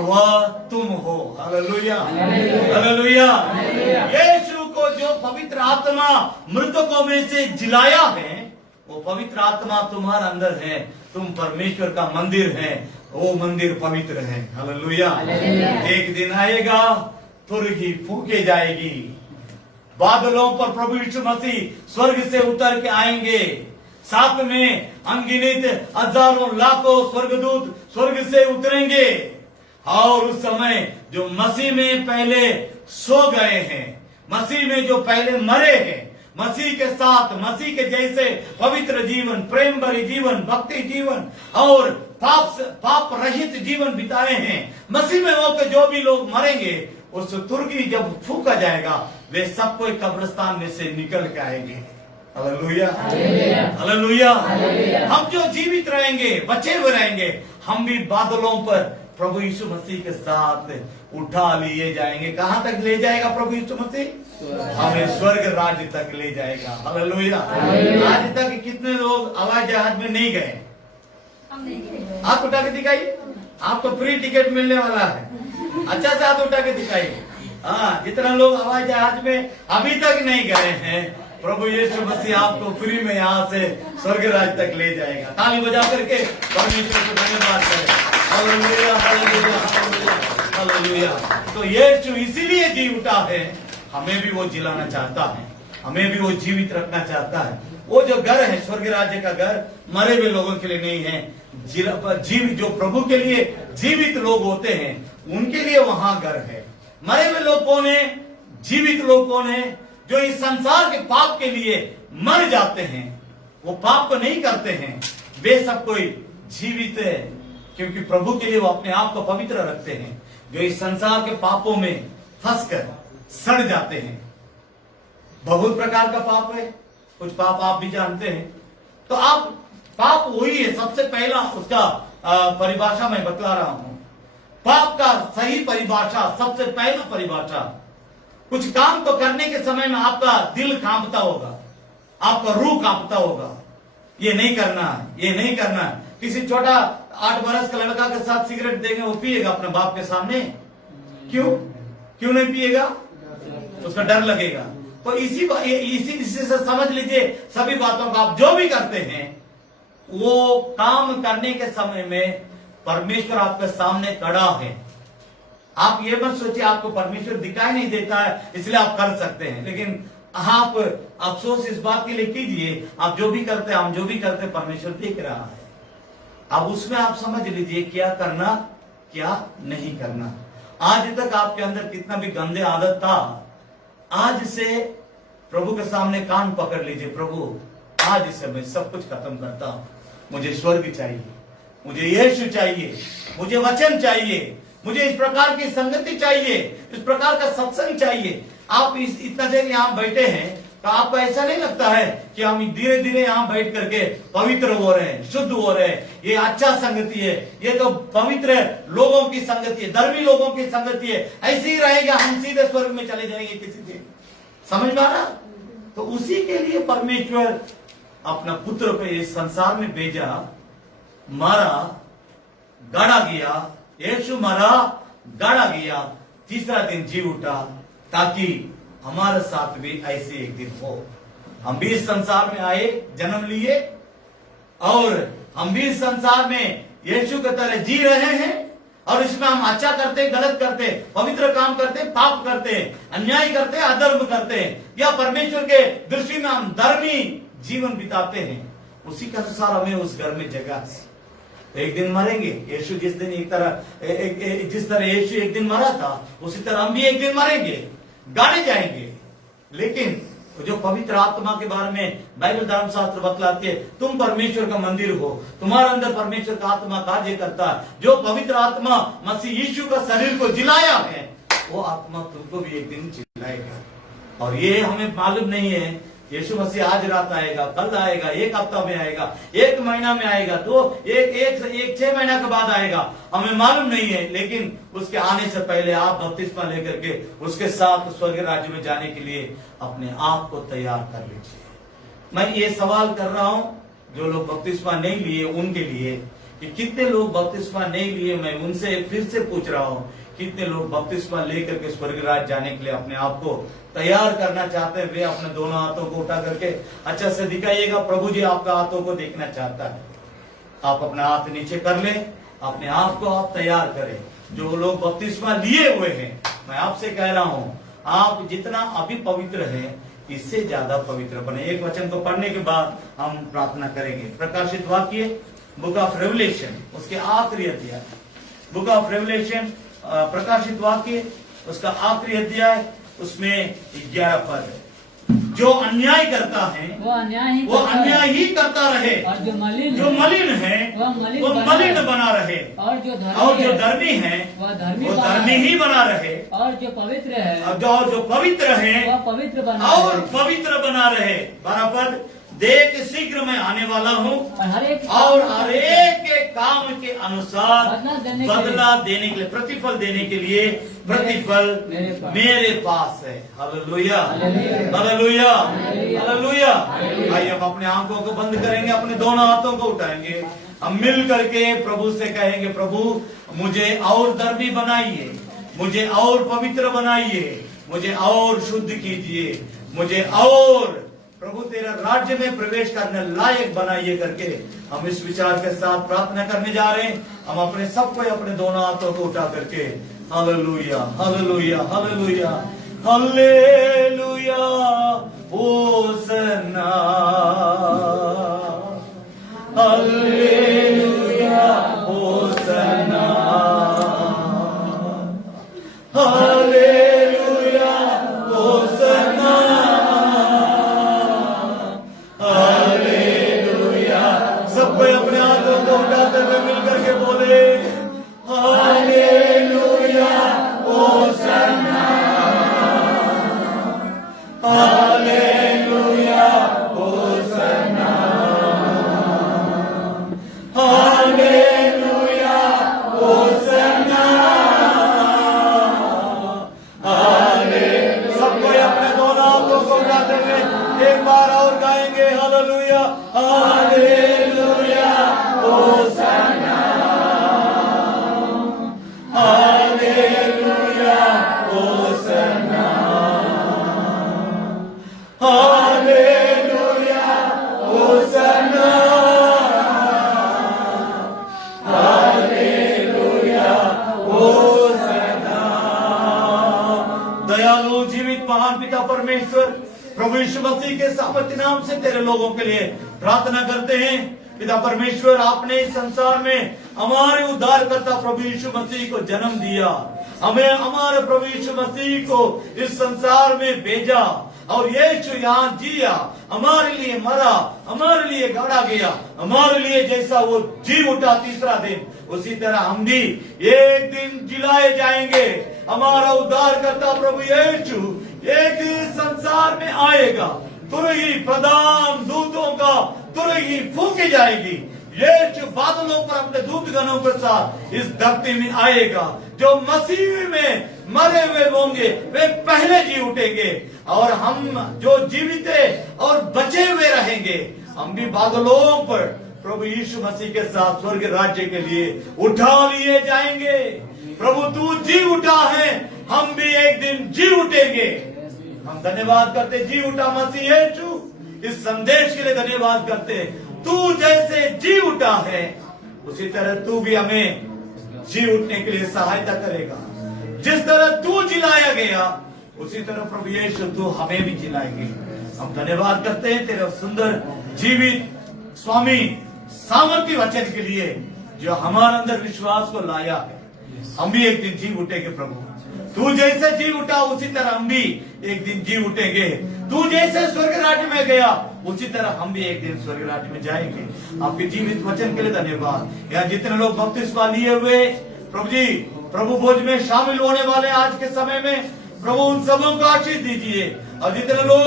वह तुम हो। Hallelujah, hallelujah. यीशु को जो पवित्र आत्मा मृतकों में से जिलाया है, वो पवित्र आत्मा तुम्हारे अंदर है। तुम परमेश्वर का मंदिर है, वो मंदिर पवित्र है। हालेलुया। एक दिन आएगा, तुरही फूके जाएगी, बादलों पर प्रभु यीशु मसीह स्वर्ग से उतर के आएंगे, साथ में अनगिनत हजारों लाखों स्वर्गदूत स्वर्ग से उतरेंगे, और उस समय जो मसीह में पहले सो गए हैं, मसीह में जो पहले मरे हैं, मसीह के साथ, मसीह के जैसे पवित्र जीवन, प्रेम भरी जीवन, भक्ति जीवन और पाप रहित जीवन बिताए हैं, मसीह में होकर जो भी लोग मरेंगे, उस तुरगी जब फूका जाएगा, वे सब कोई कब्रिस्तान में से निकल के आएंगे। Hallelujah, hallelujah. हम जो जीवित रहेंगे, बचे हुए रहेंगे, हम भी बादलों पर प्रभु यीशु मसीह के साथ उठा लिए जाएंगे। कहाँ तक ले जाएगा प्रभु यीशु मसीह? हमें स्वर्ग राज्य तक ले जाएगा। हालेलुया। आज तक कितने लोग हवाई जहाज में नहीं गए? हाथ उठा के दिखाइए। आपको फ्री टिकट मिलने वाला है। अच्छा से हाथ उठा के दिखाइए। हाँ, जितना लोग हवाई जहाज में अभी तक नहीं गए हैं, प्रभु यीशु मसीह आपको फ्री में यहाँ से स्वर्ग राज्य तक ले जाएगा। ताली बजा करके परमेश्वर को धन्यवाद करें। Hallelujah, hallelujah, hallelujah, hallelujah. तो यीशु इसीलिए जी उठा है, हमें भी वो जिलाना चाहता है, हमें भी वो जीवित रखना चाहता है। वो जो घर है, स्वर्ग राज्य का घर, मरे हुए लोगों के लिए नहीं है। जो प्रभु के लिए जीवित लोग होते हैं, उनके लिए वहां घर है। मरे हुए लोग कौन है? जीवित लोग कौन है? जो इस संसार के पाप के लिए मर जाते हैं, वो पाप को नहीं करते हैं, वे सब कोई जीवित क्योंकि प्रभु के लिए वो अपने आप को पवित्र रखते हैं, जो इस संसार के पापों में फंसकर सड़ जाते हैं। बहुत प्रकार का पाप है, कुछ पाप आप भी जानते हैं। तो आप पाप वही है, सबसे पहला उसका परिभाषा मैं बतला रहा हूं। पाप का सही परिभाषा, सबसे पहला परिभाषा, कुछ काम को करने के समय में आपका दिल कांपता होगा, आपका रूह कांपता होगा, ये नहीं करना है, ये नहीं करना है। किसी छोटा 8 बरस का लड़का के साथ सिगरेट देंगे, वो पिएगा अपने बाप के सामने? क्यों नहीं पिएगा? उसका डर लगेगा। तो इसी से समझ लीजिए, सभी बातों का आप जो भी करते हैं, वो काम करने के समय में परमेश्वर आपके सामने खड़ा है। आप ये मत सोचिए आपको परमेश्वर दिखाई नहीं देता है इसलिए आप कर सकते हैं, लेकिन आप अफसोस इस बात के लिए कीजिए, आप जो भी करते हैं, हम जो भी करते हैं, परमेश्वर देख रहा है। अब उसमें आप समझ लीजिए क्या करना, क्या नहीं करना। आज तक आपके अंदर कितना भी गंदे आदत था, आज से प्रभु के सामने कान पकड़ लीजिए, प्रभु आज से मैं सब कुछ खत्म करता हूं। मुझे स्वर्ग चाहिए, मुझे यीशु चाहिए, मुझे वचन चाहिए, मुझे इस प्रकार की संगति चाहिए, इस प्रकार का सत्संग चाहिए। आप इतना देर यहाँ बैठे हैं तो आपको ऐसा नहीं लगता है कि हम धीरे धीरे यहाँ बैठ करके पवित्र हो रहे हैं, शुद्ध हो रहे हैं, ये अच्छा संगति है, ये तो पवित्र लोगों की संगति है, धर्मी लोगों की संगति है, ऐसे ही रहेगा, हम सीधे स्वर्ग में चले जाएंगे किसी दिन। समझ में आ रहा? तो उसी के लिए परमेश्वर अपना पुत्र को इस संसार में भेजा, मारा, गाड़ा गया, यीशु मरा, गाड़ा गया, तीसरा दिन जी उठा, ताकि हमारे साथ भी ऐसे एक दिन हो। हम भी इस संसार में आए, जन्म लिए, और हम भी इस संसार में यीशु की तरह जी रहे हैं, और इसमें हम अच्छा करते, गलत करते, पवित्र काम करते, पाप करते, अन्याय करते, अधर्म करते, या परमेश्वर के दृष्टि में हम धर्मी जीवन बिताते हैं, उसी के अनुसार हमें उस घर में जगह। तो एक दिन मरेंगे। यीशु जिस दिन जिस तरह यीशु एक दिन मरा था, उसी तरह हम भी एक दिन मरेंगे, गाड़े जाएंगे। लेकिन जो पवित्र आत्मा के बारे में बाइबल धर्मशास्त्र बतलाती है, तुम परमेश्वर का मंदिर हो, तुम्हारे अंदर परमेश्वर का आत्मा कार्य करता है। जो पवित्र आत्मा मसीह यीशु का शरीर को जिलाया है, वो आत्मा तुमको भी एक दिन जिलाएगा। और ये हमें मालूम नहीं है यीशु मसीह आज रात आएगा, कल आएगा, एक हफ्ता में आएगा, एक महीना में आएगा, तो एक 6 महीना के बाद आएगा, हमें मालूम नहीं है। लेकिन उसके आने से पहले आप बपतिस्मा लेकर के उसके साथ स्वर्ग राज्य में जाने के लिए अपने आप को तैयार कर लीजिए। मैं ये सवाल कर रहा हूं, जो लोग बपतिस्मा नहीं लिए उनके लिए, कि कितने लोग बपतिस्मा नहीं लिए, मैं उनसे फिर से पूछ रहा हूं, कितने लोग बपतिस्मा लेकर के स्वर्ग राज्य जाने के लिए अपने आप को तैयार करना चाहते हैं? वे अपने दोनों हाथों को उठा करके अच्छा से दिखाइएगा, प्रभु जी आपका हाथों को देखना चाहता है। आप अपना हाथ नीचे कर लें, अपने आप को आप तैयार करें। जो लोग बपतिस्मा लिए हुए हैं, मैं आपसे कह रहा हूं, आप जितना अभी पवित्र है, इससे ज्यादा पवित्र बने। एक वचन को पढ़ने के बाद हम प्रार्थना करेंगे। प्रकाशित वाक्य, बुक ऑफ रेवलेशन, उसके आखिरी अध्याय, बुक ऑफ रेवलेशन, प्रकाशित वाक्य, उसका आखिरी अध्याय, उसमें 11 पद है। जो अन्याय करता है वो अन्याय ही करता रहे, और जो मलिन है वो मलिन बना रहे, और जो धर्मी है वो धर्मी ही बना रहे, और जो पवित्र है वह पवित्र बना रहे। 12 पद, देख शीघ्र मैं आने वाला हूँ, और हर एक के काम के अनुसार बदला देने के लिए, प्रतिफल देने के लिए प्रतिफल मेरे पास है। Hallelujah, hallelujah, hallelujah. आइए अब अपने आंखों को बंद करेंगे, अपने दोनों हाथों को उठाएंगे, हम मिल करके प्रभु से कहेंगे, प्रभु मुझे और धर्मी बनाइए, मुझे और पवित्र बनाइए, मुझे और शुद्ध कीजिए, मुझे और प्रभु तेरा राज्य में प्रवेश करने लायक बनाइए करके हम इस विचार के साथ प्रार्थना करने जा रहे हैं। हम अपने सबको अपने दोनों हाथों को उठा करके hallelujah, hallelujah, hallelujah, hallelujah, Hosanna, hallelujah, Hosanna, hallelujah, Hosanna, hallelujah. सब कोई अपने हाथों को उठाते हुए मिल करके बोले, hallelujah hallelujah Hosanna hallelujah Hosanna hallelujah Hosanna hallelujah Hosanna. दयालु जीवित महान पिता परमेश्वर प्रभु यीशु मसीह के सामर्थ्य नाम से तेरे लोगों के लिए प्रार्थना करते हैं। पिता परमेश्वर, आपने इस संसार में हमारे उद्धारकर्ता प्रभु यीशु मसीह को जन्म दिया, हमें हमारे प्रभु यीशु मसीह को इस संसार में भेजा और यीशु यहाँ जिया, हमारे लिए मरा, हमारे लिए गाड़ा गया, हमारे लिए जैसा वो जी उठा तीसरा दिन, उसी तरह हम भी एक दिन जिलाए जाएंगे। हमारा उद्धारकर्ता प्रभु यीशु एक दिन संसार में आएगा, तुरही प्रधान दूतों का तुरही फूकी जाएगी। यीशु बादलों पर अपने दूतगणों के साथ इस धरती में आएगा। जो मसीह में मरे हुए होंगे वे पहले जी उठेंगे और हम जो जीवित और बचे हुए रहेंगे, हम भी बादलों पर प्रभु यीशु मसीह के साथ स्वर्ग राज्य के लिए उठा लिए जाएंगे। प्रभु तू जी उठा है, हम भी एक दिन जी उठेंगे। हम धन्यवाद करते जी उठा मसीह यीशु, इस संदेश के लिए धन्यवाद करते। तू जैसे जी उठा है उसी तरह तू भी हमें जी उठने के लिए सहायता करेगा। जिस तरह तू जिलाया गया उसी तरह प्रभु यीशु तू हमें भी जिलाएंगे। हम धन्यवाद करते हैं तेरे सुंदर जीवित स्वामी सामर्थ्य वचन के लिए जो हमारे अंदर विश्वास को लाया है। हम भी एक दिन जी उठेंगे प्रभु, तू जैसे जी उठा उसी तरह हम भी एक दिन जी उठेंगे। तू जैसे स्वर्ग राज्य में गया उसी तरह हम भी एक दिन स्वर्ग राज्य में जाएंगे। आपके जीवित वचन के लिए धन्यवाद। यहाँ जितने लोग बपतिस्मा लिए हुए प्रभु जी प्रभु भोज में शामिल होने वाले आज के समय में प्रभु उन सबों को आशीष दीजिए। और जितने लोग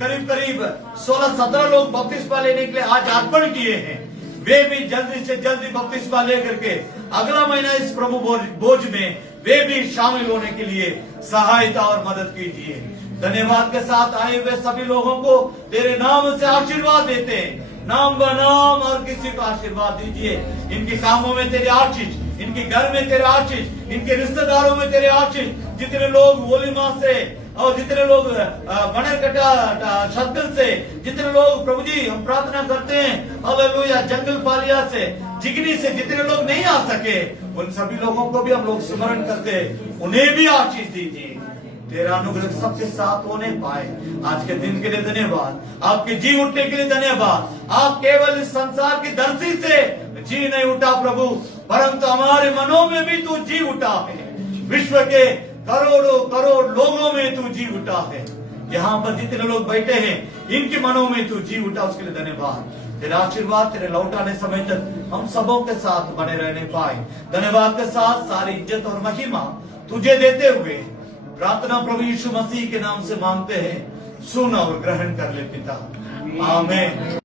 करीब करीब 16-17 लोग बपतिस्मा लेने के लिए आज अर्पण किए हैं, वे भी जल्दी से जल्दी बपतिस्मा लेकर के अगला महीना इस प्रभु भोज में वे भी शामिल होने के लिए सहायता और मदद कीजिए। धन्यवाद के साथ आए हुए सभी लोगों को तेरे नाम से आशीर्वाद देते हैं, नाम बनाम और किसी को आशीर्वाद दीजिए। इनके कामों में तेरे आशीष, इनके घर में तेरे आशीष, इनके रिश्तेदारों में तेरे आशीष। जितने लोग वोलीमा से और जितने लोग बनरकटा शक्ल से, जितने लोग प्रभु जी हम प्रार्थना करते हैं हालेलुया जंगल पालिया से, जिगनी से जितने लोग नहीं आ सके उन सभी लोगों को भी हम लोग स्मरण करते हैं, उन्हें भी आशीष दीजिए। तेरा अनुग्रह सबके साथ होने पाए। आज के दिन के लिए धन्यवाद, आपके जी उठने के लिए धन्यवाद। आप केवल इस संसार की धरती से जी नहीं उठा प्रभु, परंतु हमारे मनों में भी तू जी उठा है। विश्व के करोड़ों करोड़ लोगों में तू जी उठा है। यहाँ पर जितने लोग बैठे हैं इनके मनों में तू जी उठा, उसके लिए धन्यवाद। तेरा आशीर्वाद तेरे लौटाने समय तक हम सबों के साथ बने रहने पाए। धन्यवाद के साथ सारी इज्जत और महिमा तुझे देते हुए प्रार्थना प्रभु यीशु मसीह के नाम से मांगते हैं, सुन और ग्रहण कर ले पिता, आमीन।